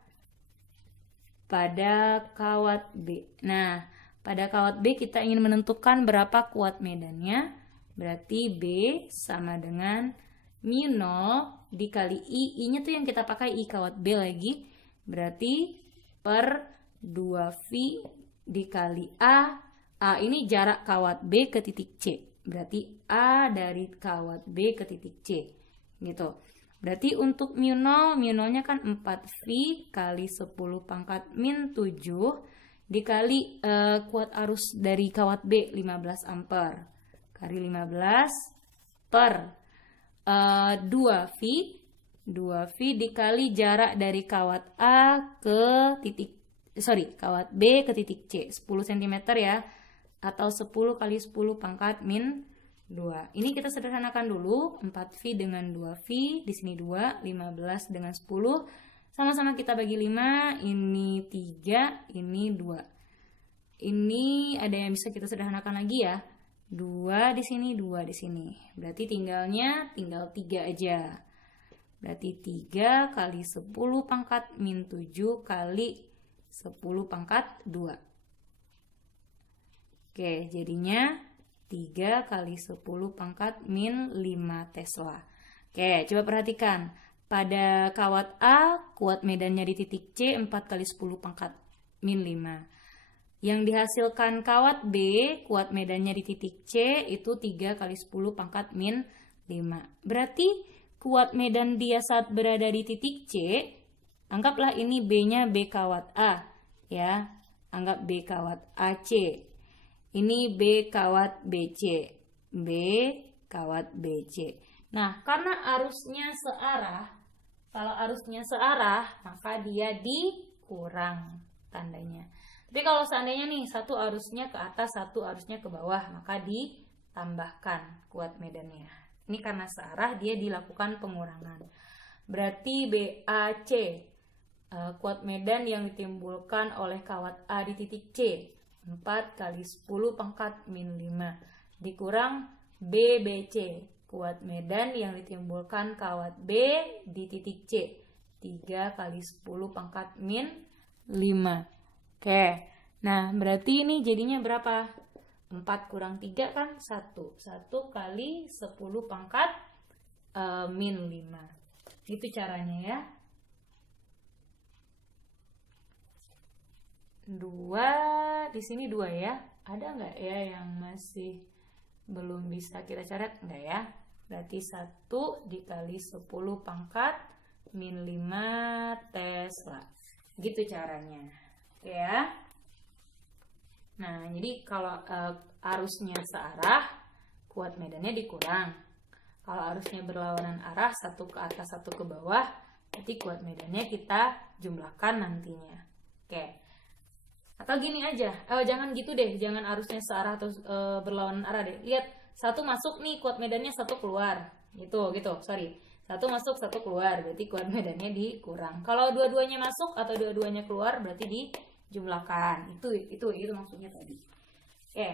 pada kawat B. Nah, pada kawat B kita ingin menentukan berapa kuat medannya. Berarti B sama dengan mu 0 dikali I. I-nya tuh yang kita pakai I kawat B lagi. Berarti per 2V dikali A. A ini jarak kawat B ke titik C. Berarti A dari kawat B ke titik C. Gitu. Berarti untuk mu 0, mu 0-nya kan 4V kali 10 pangkat min 7 dikali kuat arus dari kawat B 15 ampere. Kali 15 per 2V. 2V dikali jarak dari kawat A ke kawat B ke titik C. 10 cm ya. Atau 10 kali 10 pangkat min 2. Ini kita sederhanakan dulu. 4V dengan 2V. Di sini 2. 15 dengan 10. Sama-sama kita bagi 5. Ini 3. Ini 2. Ini ada yang bisa kita sederhanakan lagi ya. 2 di sini, 2 di sini. Berarti tinggal 3 aja. Berarti 3 kali 10 pangkat min 7 kali 10 pangkat 2. Oke, jadinya 3 kali 10 pangkat min 5 Tesla. Oke, coba perhatikan. Pada kawat A, kuat medannya di titik C 4 kali 10 pangkat min 5. Yang dihasilkan kawat B, kuat medannya di titik C itu 3 kali 10 pangkat min 5. Berarti kuat medan dia saat berada di titik C, anggaplah ini B-nya B kawat A. Ya, anggap B kawat AC. Ini B kawat BC. B kawat BC. Nah, karena arusnya searah, kalau arusnya searah, maka dia dikurang tandanya. Tapi kalau seandainya nih, satu arusnya ke atas, satu arusnya ke bawah, maka ditambahkan kuat medannya. Ini karena searah, dia dilakukan pengurangan. Berarti BAC, kuat medan yang ditimbulkan oleh kawat A di titik C. 4 kali 10 pangkat min 5 dikurang BBC, kuat medan yang ditimbulkan kawat B di titik C. 3 kali 10 pangkat min 5. Oke, nah berarti ini jadinya berapa? 4 kurang 3 kan 1. 1 kali 10 pangkat min 5. Itu caranya ya. 2 di sini 2 ya. Ada nggak ya yang masih belum bisa kita coret? Nggak ya. Berarti 1 dikali 10 pangkat min 5 Tesla. Gitu caranya. Oke ya. Nah, jadi kalau arusnya searah, kuat medannya dikurang. Kalau arusnya berlawanan arah, satu ke atas, satu ke bawah, berarti kuat medannya kita jumlahkan nantinya. Oke. Atau gini aja, jangan gitu deh, jangan arusnya searah atau berlawanan arah deh. Lihat, satu masuk nih kuat medannya, satu keluar. Gitu, sorry. Satu masuk, satu keluar, berarti kuat medannya dikurang. Kalau dua-duanya masuk atau dua-duanya keluar, berarti dijumlahkan. Itu maksudnya tadi. Oke,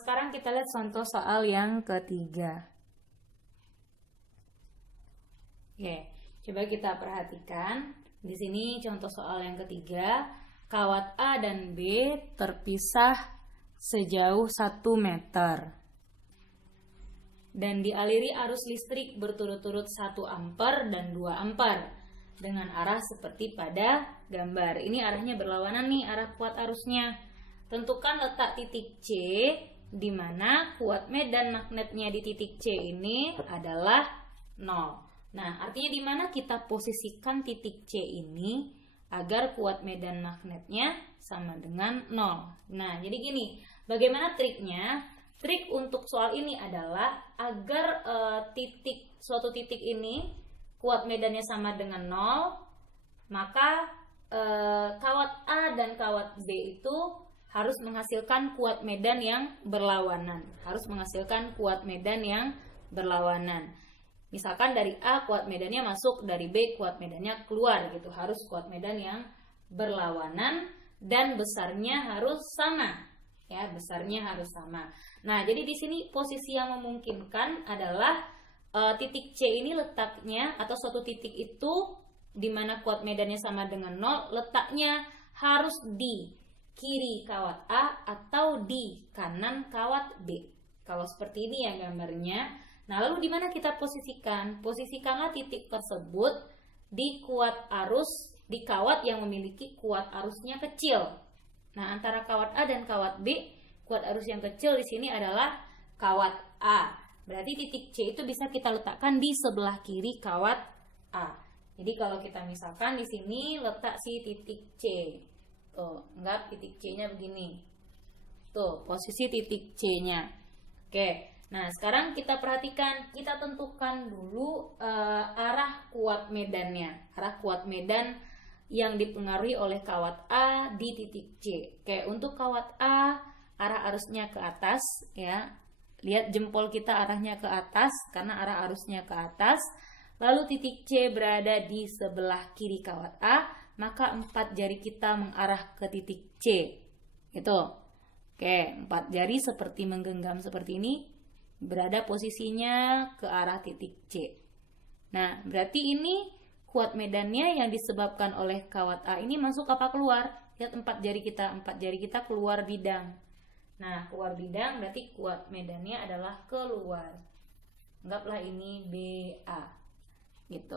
sekarang kita lihat contoh soal yang ketiga. Oke, coba kita perhatikan. Di sini contoh soal yang ketiga. Kawat A dan B terpisah sejauh 1 meter dan dialiri arus listrik berturut-turut 1 ampere dan 2 ampere dengan arah seperti pada gambar. Ini arahnya berlawanan nih, arah kuat arusnya. Tentukan letak titik C di mana kuat medan magnetnya di titik C ini adalah 0. Nah, artinya di mana kita posisikan titik C ini agar kuat medan magnetnya sama dengan 0. Nah, jadi gini, bagaimana triknya? Trik untuk soal ini adalah agar suatu titik ini kuat medannya sama dengan 0, maka kawat A dan kawat B itu harus menghasilkan kuat medan yang berlawanan. Misalkan dari A kuat medannya masuk, dari B kuat medannya keluar gitu. Harus kuat medan yang berlawanan dan besarnya harus sama. Ya, besarnya harus sama. Nah, jadi di sini posisi yang memungkinkan adalah titik C ini letaknya atau suatu titik itu di mana kuat medannya sama dengan 0, letaknya harus di kiri kawat A atau di kanan kawat B. Kalau seperti ini ya gambarnya. Nah, lalu di mana kita posisikan? Posisikanlah titik tersebut di kawat yang memiliki kuat arusnya kecil. Nah, antara kawat A dan kawat B, kuat arus yang kecil di sini adalah kawat A. Berarti titik C itu bisa kita letakkan di sebelah kiri kawat A. Jadi kalau kita misalkan di sini letak si titik C. Tuh, anggap titik C-nya begini. Tuh, posisi titik C-nya. Oke. Nah, sekarang kita perhatikan, kita tentukan dulu arah kuat medannya. Arah kuat medan yang dipengaruhi oleh kawat A di titik C. Oke, untuk kawat A, arah arusnya ke atas ya. Lihat jempol kita arahnya ke atas karena arah arusnya ke atas. Lalu titik C berada di sebelah kiri kawat A, maka 4 jari kita mengarah ke titik C. Gitu. Oke, 4 jari seperti menggenggam seperti ini, berada posisinya ke arah titik C. Nah, berarti ini kuat medannya yang disebabkan oleh kawat A ini masuk apa keluar? Lihat 4 jari kita keluar bidang. Nah, keluar bidang berarti kuat medannya adalah keluar. Anggaplah ini BA. Gitu.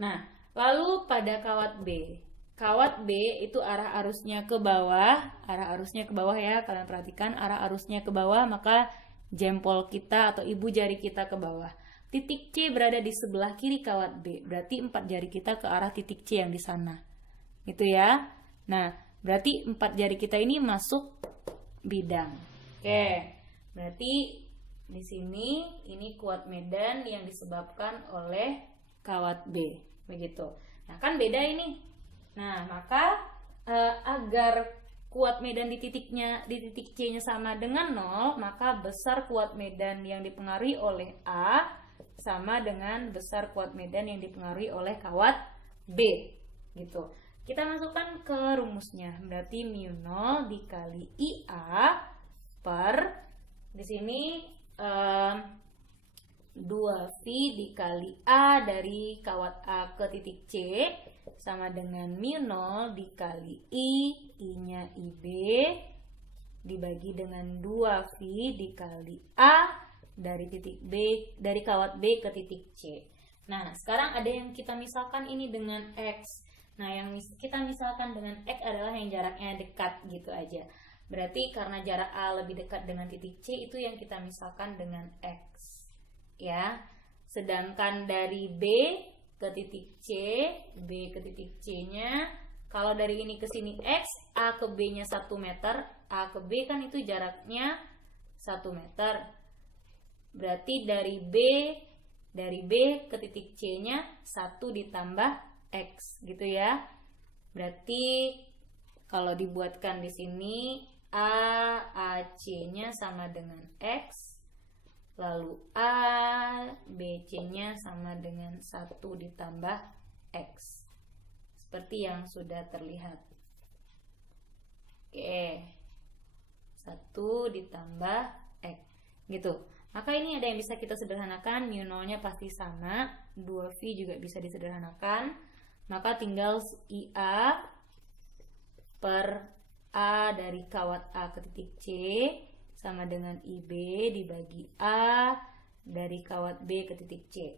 Nah, lalu pada kawat B. Kawat B itu arah arusnya ke bawah. Arah arusnya ke bawah ya, kalian perhatikan arah arusnya ke bawah, maka jempol kita atau ibu jari kita ke bawah. Titik C berada di sebelah kiri kawat B. Berarti 4 jari kita ke arah titik C yang di sana. Gitu ya. Nah, berarti 4 jari kita ini masuk bidang. Oke. Berarti di sini ini kuat medan yang disebabkan oleh kawat B. Begitu. Nah, kan beda ini. Nah, maka agar kuat medan di titik C-nya sama dengan 0, maka besar kuat medan yang dipengaruhi oleh A sama dengan besar kuat medan yang dipengaruhi oleh kawat B. Gitu. Kita masukkan ke rumusnya. Berarti mu0 dikali IA per di sini 2V dikali A dari kawat A ke titik C sama dengan mu0 dikali I-nya IB dibagi dengan 2V dikali A dari titik B, dari kawat B ke titik C. Nah, sekarang ada yang kita misalkan ini dengan X. Nah, yang kita misalkan dengan X adalah yang jaraknya dekat gitu aja. Berarti karena jarak A lebih dekat dengan titik C, itu yang kita misalkan dengan X. Ya. Sedangkan dari B ke titik C, B ke titik C-nya, kalau dari ini ke sini X, A ke B-nya 1 meter, A ke B kan itu jaraknya 1 meter. Berarti dari B ke titik C-nya 1 ditambah X gitu ya. Berarti kalau dibuatkan di sini AC-nya sama dengan X, lalu ABC-nya sama dengan 1 ditambah X. Seperti yang sudah terlihat. Oke. 1 ditambah X. Gitu. Maka ini ada yang bisa kita sederhanakan, mu0-nya pasti sama, 2V juga bisa disederhanakan. Maka tinggal IA per A dari kawat A ke titik C sama dengan IB dibagi A dari kawat B ke titik C.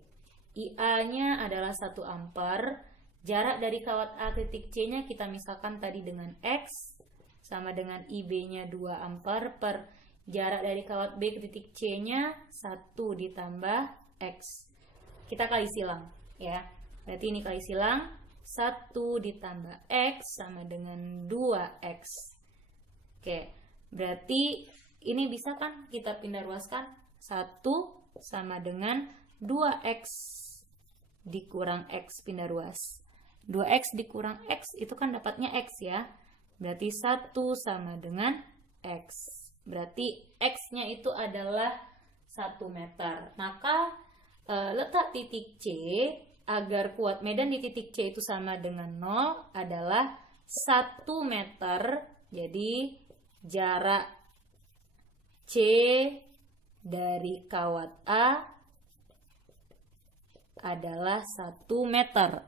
IA-nya adalah 1 ampere, jarak dari kawat A ke titik C-nya kita misalkan tadi dengan X sama dengan IB-nya 2 ampere per jarak dari kawat B ke titik C-nya 1 ditambah X. Kita kali silang ya. Berarti ini kali silang 1 ditambah X sama dengan 2X. Oke, berarti ini bisa kan kita pindah ruaskan. 1 sama dengan 2X dikurang X pindah ruas. 2X dikurang X itu kan dapatnya X ya. Berarti 1 sama dengan X. Berarti X-nya itu adalah 1 meter. Maka letak titik C agar kuat medan di titik C itu sama dengan 0 adalah 1 meter. Jadi jarak C dari kawat A adalah 1 meter.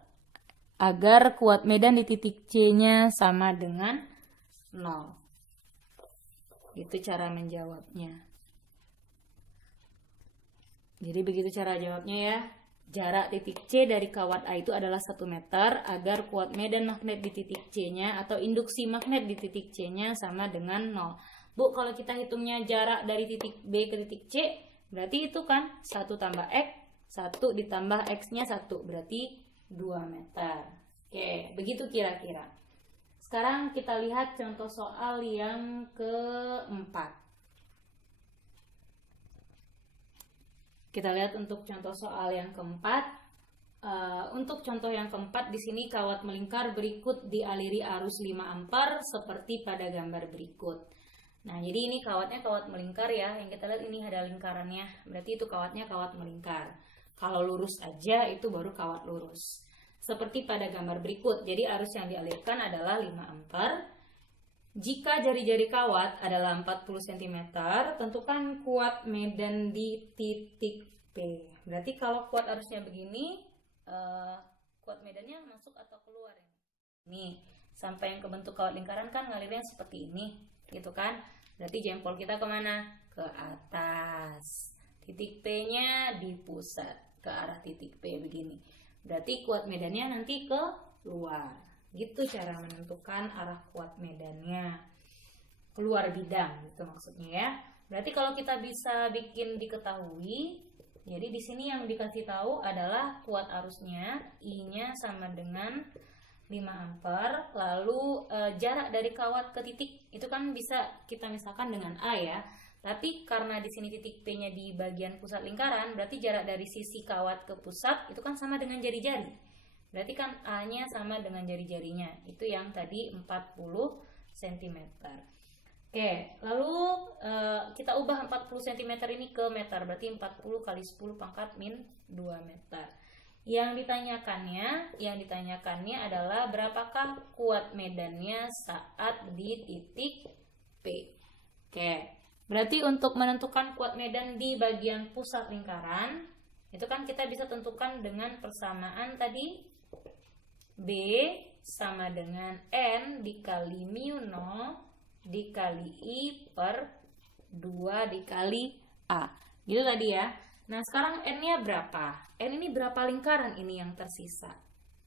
Agar kuat medan di titik C-nya sama dengan 0. Itu cara menjawabnya. Jadi begitu cara jawabnya ya. Jarak titik C dari kawat A itu adalah 1 meter agar kuat medan magnet di titik C-nya atau induksi magnet di titik C-nya sama dengan 0. Bu, kalau kita hitungnya jarak dari titik B ke titik C, berarti itu kan 1 tambah X, 1 ditambah X-nya 1, berarti 2 meter. Oke, begitu kira-kira. Sekarang kita lihat contoh soal yang keempat. Kita lihat untuk contoh soal yang keempat. Untuk contoh yang keempat, di sini kawat melingkar berikut dialiri arus 5 ampere seperti pada gambar berikut. Nah, jadi ini kawatnya kawat melingkar ya. Yang kita lihat ini ada lingkarannya. Berarti itu kawatnya kawat melingkar. Kalau lurus aja itu baru kawat lurus. Seperti pada gambar berikut. Jadi arus yang dialirkan adalah 5 ampere. Jika jari-jari kawat adalah 40 cm, tentukan kuat medan di titik P. Berarti kalau kuat arusnya begini, kuat medannya masuk atau keluar ya? Nih, sampai yang kebentuk kawat lingkaran kan ngalirnya seperti ini, gitu kan? Berarti jempol kita kemana? Ke atas. Titik P-nya di pusat, ke arah titik P begini. Berarti kuat medannya nanti ke luar. Gitu cara menentukan arah kuat medannya. Keluar bidang gitu maksudnya ya. Berarti kalau kita bisa bikin diketahui, jadi di sini yang dikasih tahu adalah kuat arusnya I-nya sama dengan 5 ampere, lalu jarak dari kawat ke titik itu kan bisa kita misalkan dengan A ya. Tapi karena di sini titik P-nya di bagian pusat lingkaran, berarti jarak dari sisi kawat ke pusat itu kan sama dengan jari-jari. Berarti kan A-nya sama dengan jari-jarinya. Itu yang tadi 40 cm. Oke, lalu kita ubah 40 cm ini ke meter. Berarti 40 kali 10 pangkat min 2 meter. Yang ditanyakannya adalah berapakah kuat medannya saat di titik P. Oke. Berarti untuk menentukan kuat medan di bagian pusat lingkaran, itu kan kita bisa tentukan dengan persamaan tadi B sama dengan N dikali mu 0 dikali I per 2 dikali A. Gitu tadi ya. Nah sekarang N-nya berapa? N ini berapa lingkaran ini yang tersisa?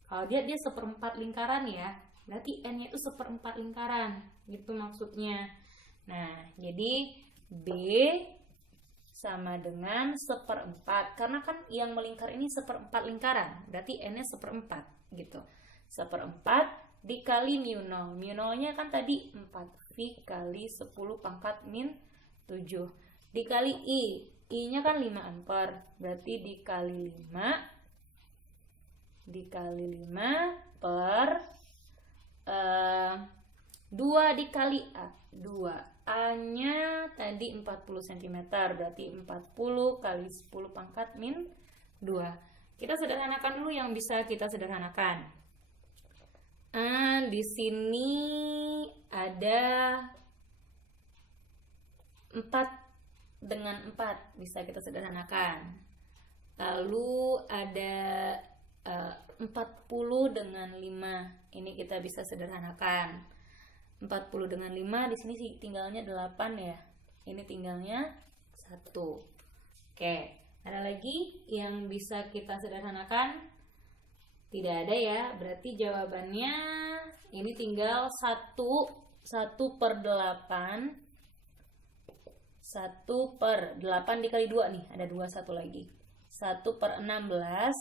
Kalau dia seperempat lingkaran ya, berarti N-nya itu seperempat lingkaran. Gitu maksudnya. Nah jadi B sama dengan seperempat, karena kan yang melingkar ini seperempat lingkaran, berarti N-nya seperempat gitu. Seperempat dikali mu 0. Mu 0-nya kan tadi 4 V kali 10 pangkat min 7 dikali I. I-nya kan 5 ampere, berarti dikali 5 per 2 dikali A. 2 A-nya tadi 40 cm, berarti 40 kali 10 pangkat min 2. Kita sederhanakan dulu yang bisa kita sederhanakan. Di sini ada 4 dengan 4 bisa kita sederhanakan. Lalu ada 40 dengan 5. Ini kita bisa sederhanakan. 40 dengan 5 di sini sih tinggalnya 8 ya. Ini tinggalnya 1. Oke, ada lagi yang bisa kita sederhanakan? Tidak ada ya. Berarti jawabannya ini tinggal 1 per 8. 1 per 8 dikali 2 nih, ada 2 1 lagi. 1 per 16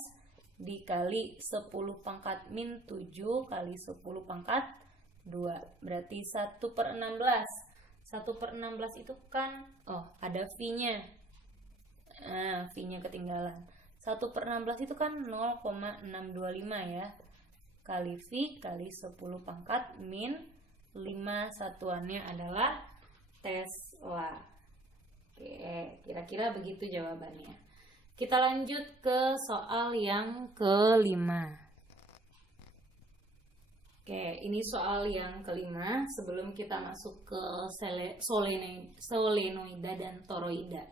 dikali 10 pangkat min 7 kali 10 pangkat 2, berarti 1 per 16. 1 per 16 itu kan, ada V-nya. V-nya ketinggalan. 1 per 16 itu kan 0,625 ya. Kali V kali 10 pangkat min 5 satuannya adalah Tesla. Oke, kira-kira begitu jawabannya. Kita lanjut ke soal yang kelima. Oke, ini soal yang kelima sebelum kita masuk ke solenoida dan toroida.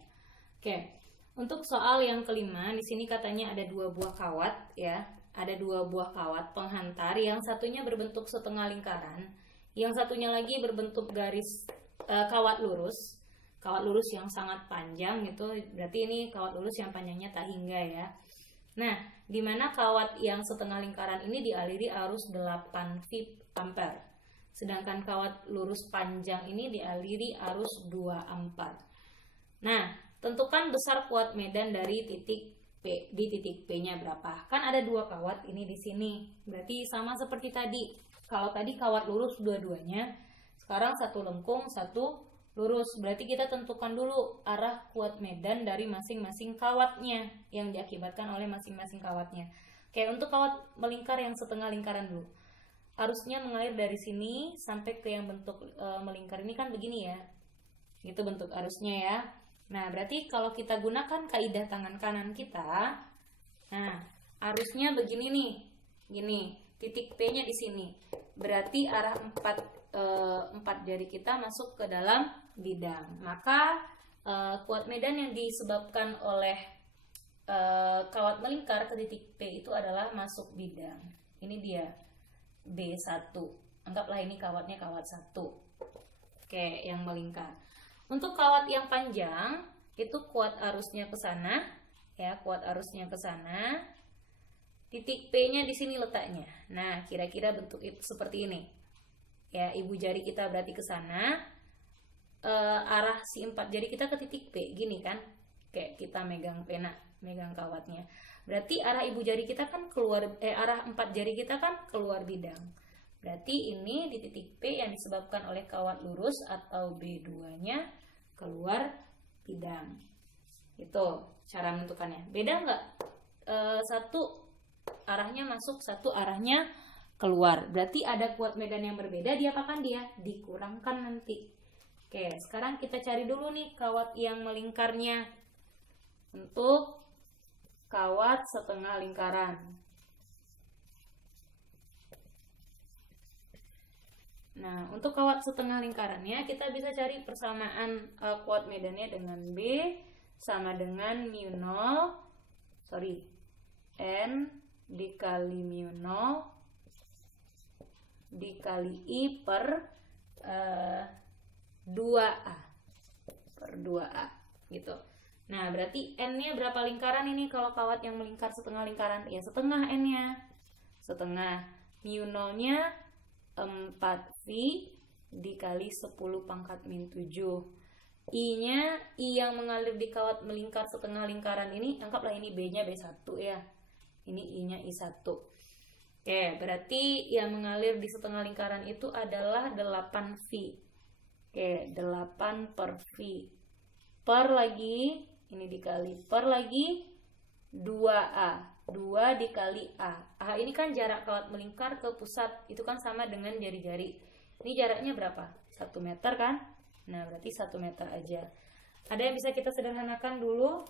Oke, untuk soal yang kelima di sini katanya ada dua buah kawat ya, ada dua buah kawat penghantar, yang satunya berbentuk setengah lingkaran, yang satunya lagi berbentuk garis kawat lurus yang sangat panjang gitu. Berarti ini kawat lurus yang panjangnya tak hingga ya. Nah, di mana kawat yang setengah lingkaran ini dialiri arus 8 ampere. Sedangkan kawat lurus panjang ini dialiri arus 2 ampere. Nah, tentukan besar kuat medan dari titik P. Di titik P-nya berapa? Kan ada dua kawat ini di sini. Berarti sama seperti tadi. Kalau tadi kawat lurus dua-duanya, sekarang satu lengkung, satu lurus. Berarti kita tentukan dulu arah kuat medan dari masing-masing kawatnya yang diakibatkan oleh masing-masing kawatnya. Oke, untuk kawat melingkar yang setengah lingkaran dulu. Arusnya mengalir dari sini sampai ke yang bentuk melingkar ini kan begini ya. Itu bentuk arusnya ya. Nah, berarti kalau kita gunakan kaidah tangan kanan kita, nah, arusnya begini nih. Gini, titik P-nya di sini. Berarti arah 4 jari kita masuk ke dalam bidang. Maka kuat medan yang disebabkan oleh kawat melingkar ke titik P itu adalah masuk bidang. Ini dia B1. Anggaplah ini kawatnya kawat 1. Oke, yang melingkar. Untuk kawat yang panjang itu kuat arusnya ke sana ya, kuat arusnya ke sana. Titik P-nya di sini letaknya. Nah, kira-kira bentuk seperti ini. Ya, ibu jari kita berarti ke sana, arah si 4 jari kita ke titik P, gini kan, kayak kita megang pena, megang kawatnya. Berarti arah ibu jari kita kan keluar, arah 4 jari kita kan keluar bidang. Berarti ini di titik P yang disebabkan oleh kawat lurus atau B2-nya keluar bidang. Itu cara menentukannya. Beda nggak? Satu arahnya masuk, satu arahnya keluar. Berarti ada kuat medan yang berbeda, diapakan dia? Dikurangkan nanti. Oke, sekarang kita cari dulu nih kawat yang melingkarnya. Untuk kawat setengah lingkaran. Nah, untuk kawat setengah lingkarannya kita bisa cari persamaan kuat medannya dengan B sama dengan N dikali mu0 dikali I per 2A per 2A gitu. Nah, berarti N-nya berapa lingkaran ini kalau kawat yang melingkar setengah lingkaran? Ya, setengah N-nya. Setengah. mu0-nya 4V dikali 10 pangkat min 7. I-nya, I yang mengalir di kawat melingkar setengah lingkaran ini, anggaplah ini B-nya B1 ya. Ini I-nya I1. Oke, berarti yang mengalir di setengah lingkaran itu adalah 8V. Oke, 8 per V. Per lagi, ini dikali per lagi 2A. 2 dikali A. A ini kan jarak kawat melingkar ke pusat. Itu kan sama dengan jari-jari. Ini jaraknya berapa? 1 meter kan? Nah, berarti 1 meter aja. Ada yang bisa kita sederhanakan dulu?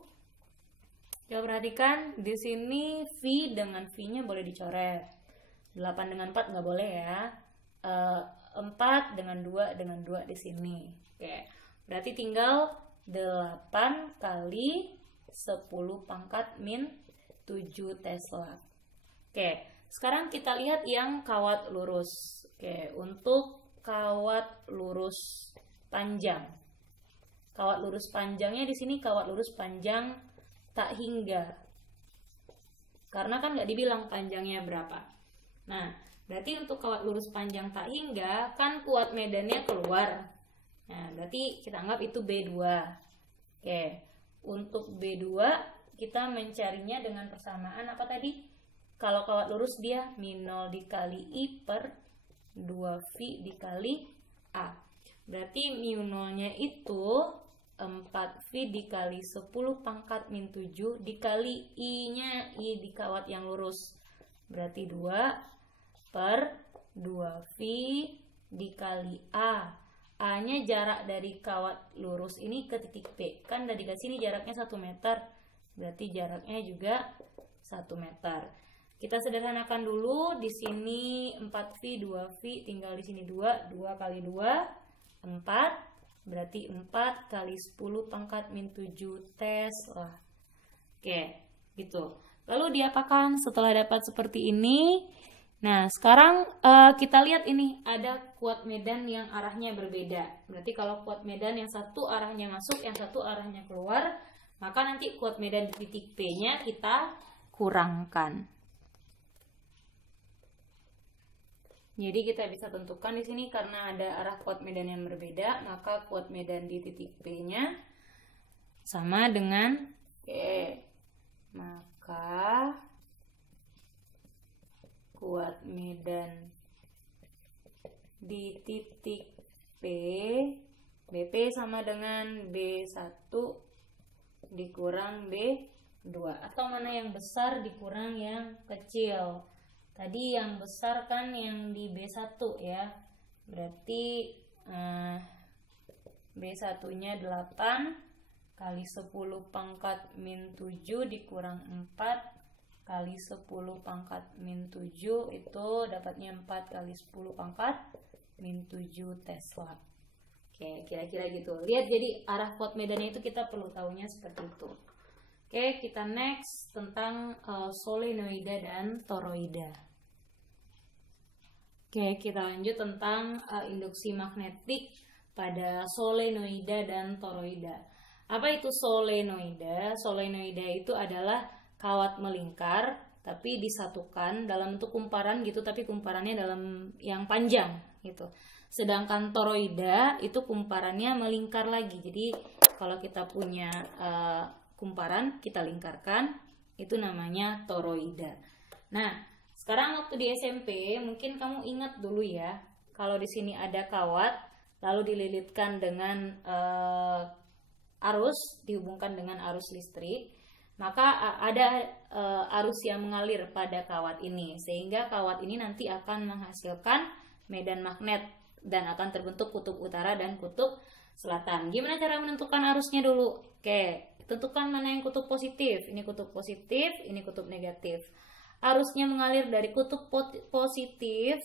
Coba perhatikan, di sini V dengan V-nya boleh dicoret. 8 dengan 4 nggak boleh ya. 4 dengan 2 di sini. Oke. Berarti tinggal 8 kali 10 pangkat min 7 Tesla. Oke, sekarang kita lihat yang kawat lurus. Oke, untuk kawat lurus panjang. Kawat lurus panjangnya di sini kawat lurus panjang tak hingga. Karena kan nggak dibilang panjangnya berapa. Nah, berarti untuk kawat lurus panjang tak hingga kan kuat medannya keluar. Nah, berarti kita anggap itu B2. Oke, untuk B2 kita mencarinya dengan persamaan apa tadi? Kalau kawat lurus dia mu0 dikali I per 2V dikali A. Berarti mu0-nya itu 4V dikali 10 pangkat min 7 dikali I-nya, I di kawat yang lurus. Berarti 2 per 2V dikali A. A-nya jarak dari kawat lurus ini ke titik P. Kan dari sini jaraknya 1 meter. Berarti jaraknya juga 1 meter. Kita sederhanakan dulu. Di sini 4V, 2V, tinggal di sini 2. 2 kali 2, 4. Berarti 4 kali 10 pangkat min 7 Tesla. Oke, gitu. Lalu diapakan setelah dapat seperti ini? Nah, sekarang kita lihat ini ada kuat medan yang arahnya berbeda. Berarti kalau kuat medan yang satu arahnya masuk, yang satu arahnya keluar, maka nanti kuat medan di titik P-nya kita kurangkan. Jadi kita bisa tentukan di sini karena ada arah kuat medan yang berbeda, maka kuat medan di titik P-nya sama dengan P. Maka kuat medan di titik P, BP sama dengan B1 dikurang B2. Atau mana yang besar dikurang yang kecil. Tadi yang besar kan yang di B1 ya. Berarti B1-nya 8 kali 10 pangkat min 7 dikurang 4 kali 10 pangkat min 7 itu dapatnya 4 kali 10 pangkat min 7 Tesla. Oke, kira-kira gitu. Lihat, jadi arah kuat medannya itu kita perlu tahunya seperti itu. Oke, kita next tentang solenoida dan toroida. Oke, kita lanjut tentang induksi magnetik pada solenoida dan toroida. Apa itu solenoida? Solenoida itu adalah kawat melingkar tapi disatukan dalam bentuk kumparan gitu, tapi kumparannya dalam yang panjang gitu. Sedangkan toroida itu kumparannya melingkar lagi. Jadi kalau kita punya kumparan kita lingkarkan, itu namanya toroida. Nah, sekarang waktu di SMP mungkin kamu ingat dulu ya, kalau di sini ada kawat lalu dililitkan dengan arus, dihubungkan dengan arus listrik, maka ada arus yang mengalir pada kawat ini, sehingga kawat ini nanti akan menghasilkan medan magnet dan akan terbentuk kutub utara dan kutub selatan. Gimana cara menentukan arusnya dulu? Oke, tentukan mana yang kutub positif. Ini kutub positif, ini kutub negatif. Arusnya mengalir dari kutub positif,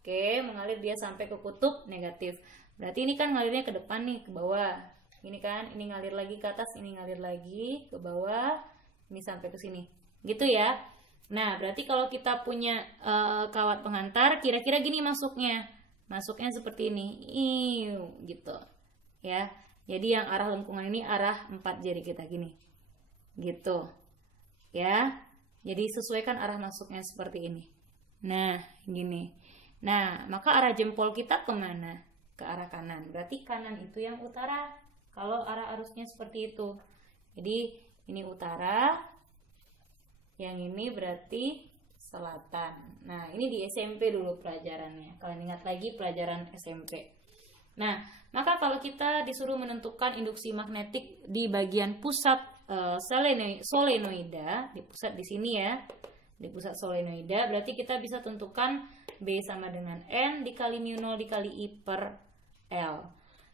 oke, mengalir dia sampai ke kutub negatif. Berarti ini kan ngalirnya ke depan nih, ke bawah. Ini kan, ini ngalir lagi ke atas, ini ngalir lagi ke bawah, ini sampai ke sini. Gitu ya. Nah, berarti kalau kita punya kawat pengantar, kira-kira gini masuknya. Masuknya seperti ini. Gitu. Ya. Jadi yang arah lengkungan ini arah 4 jari kita gini. Gitu. Ya. Jadi sesuaikan arah masuknya seperti ini. Nah, gini. Nah, maka arah jempol kita kemana? Ke arah kanan. Berarti kanan itu yang utara. Kalau arah arusnya seperti itu. Jadi ini utara. Yang ini berarti selatan. Nah, ini di SMP dulu pelajarannya. Kalian ingat lagi pelajaran SMP. Nah, maka kalau kita disuruh menentukan induksi magnetik di bagian pusat solenoida, di pusat di sini ya, di pusat solenoida, berarti kita bisa tentukan B sama dengan N dikali mu0 dikali I per L.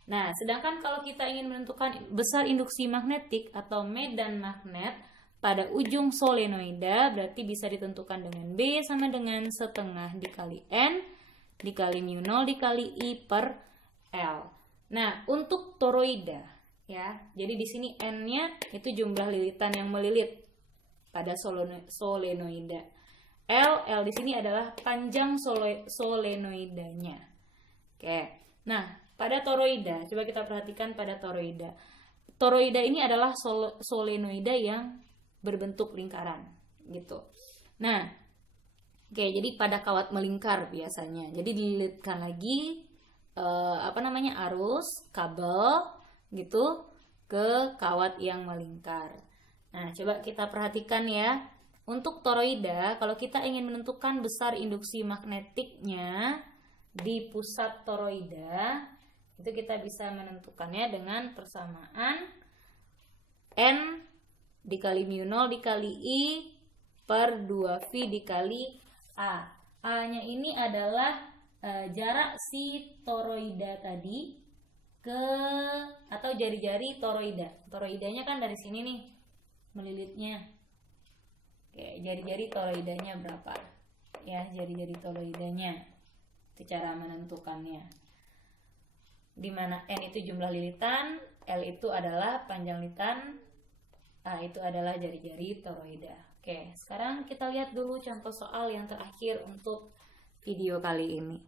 Nah, sedangkan kalau kita ingin menentukan besar induksi magnetik atau medan magnet pada ujung solenoida, berarti bisa ditentukan dengan B sama dengan setengah dikali N dikali mu0 dikali I per L. Nah, untuk toroida ya, jadi di sini N-nya itu jumlah lilitan yang melilit pada solenoida. L di sini adalah panjang solenoidanya. Oke. Nah, pada toroida, coba kita perhatikan pada toroida. Toroida ini adalah solenoida yang berbentuk lingkaran, gitu. Nah, oke, jadi pada kawat melingkar biasanya. Jadi dililitkan lagi arus kabel gitu ke kawat yang melingkar. Nah, coba kita perhatikan ya. Untuk toroida, kalau kita ingin menentukan besar induksi magnetiknya di pusat toroida, itu kita bisa menentukannya dengan persamaan N dikali mu0 dikali I per 2V dikali A. A-nya ini adalah jarak si toroida tadi ke atau jari-jari toroida. Toroidanya kan dari sini nih melilitnya. Oke, jari-jari toroidanya berapa? Ya, jari-jari toroidanya. Itu cara menentukannya. Di mana N itu jumlah lilitan, L itu adalah panjang lilitan, A itu adalah jari-jari toroida. Oke, sekarang kita lihat dulu contoh soal yang terakhir untuk video kali ini.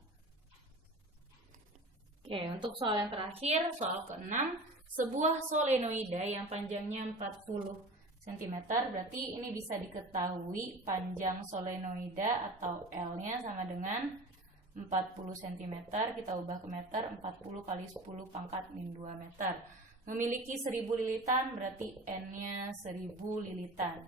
Oke, untuk soal yang terakhir, soal ke-6, sebuah solenoida yang panjangnya 40 cm, berarti ini bisa diketahui panjang solenoida atau L-nya sama dengan 40 cm, kita ubah ke meter, 40 kali 10 pangkat min 2 meter. Memiliki 1000 lilitan, berarti N-nya 1000 lilitan.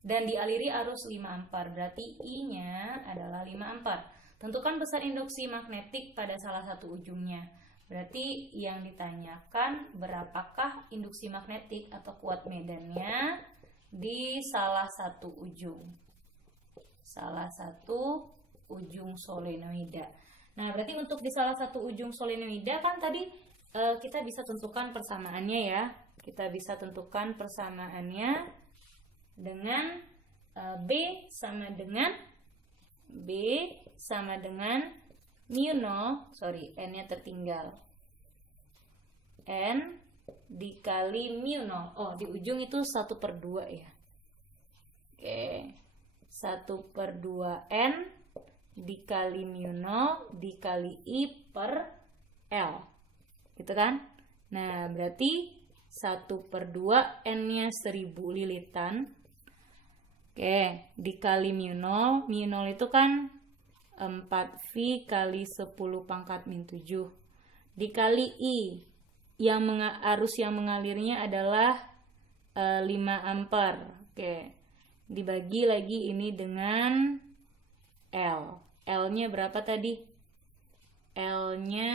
Dan dialiri arus 5 ampere, berarti I-nya adalah 5 ampere. Tentukan besar induksi magnetik pada salah satu ujungnya. Berarti yang ditanyakan berapakah induksi magnetik atau kuat medannya di salah satu ujung. Salah satu ujung solenoida. Nah, berarti untuk di salah satu ujung solenoida kan tadi kita bisa tentukan persamaannya ya. Kita bisa tentukan persamaannya dengan B sama dengan mu 0, N-nya tertinggal. N dikali mu 0. Oh, di ujung itu 1/2 ya. Oke. 1/2 N dikali mu 0 dikali I per L. Gitu kan? Nah, berarti 1/2 N-nya 1000 lilitan. Oke, dikali mu 0. Mu 0 itu kan 4V kali 10 pangkat min 7 dikali I yang arus yang mengalirnya adalah 5 ampere. Oke, dibagi lagi ini dengan L. L-nya berapa tadi? L-nya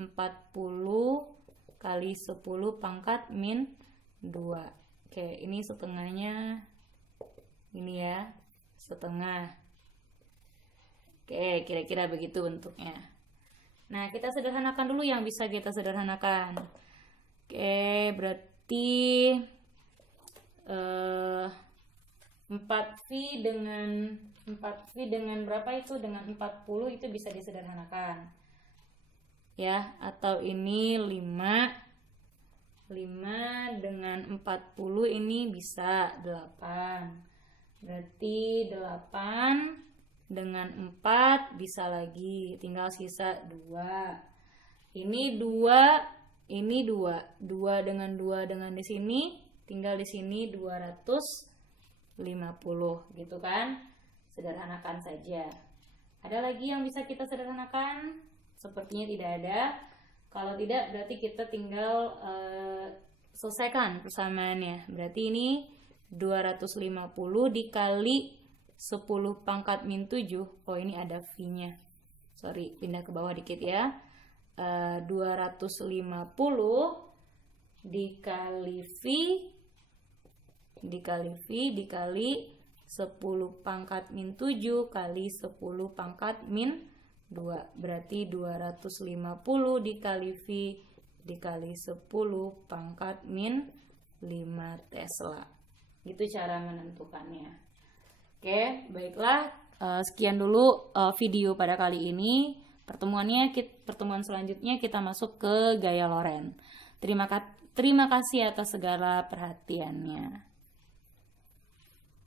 40 kali 10 pangkat min 2. Oke, ini setengahnya ini ya, setengah. Oke, kira-kira begitu bentuknya. Nah, kita sederhanakan dulu yang bisa kita sederhanakan. Oke, berarti 4V dengan berapa itu? Dengan 40 itu bisa disederhanakan. Ya, atau ini 5 dengan 40 ini bisa 8. Berarti 8 dengan 4 bisa lagi, tinggal sisa 2. Ini 2, ini 2. 2 dengan 2 dengan di sini, tinggal di sini 250 gitu kan. Sederhanakan saja. Ada lagi yang bisa kita sederhanakan? Sepertinya tidak ada. Kalau tidak, berarti kita tinggal selesaikan persamaannya. Berarti ini 250 dikali 10 pangkat min 7. Oh, ini ada V-nya. Sorry, pindah ke bawah dikit ya. 250 dikali V dikali 10 pangkat min 7 kali 10 pangkat min 2. Berarti 250 dikali V dikali 10 pangkat min 5 Tesla. Gitu cara menentukannya. Oke, baiklah. Sekian dulu video pada kali ini. Pertemuan selanjutnya kita masuk ke gaya Lorentz. Terima kasih atas segala perhatiannya.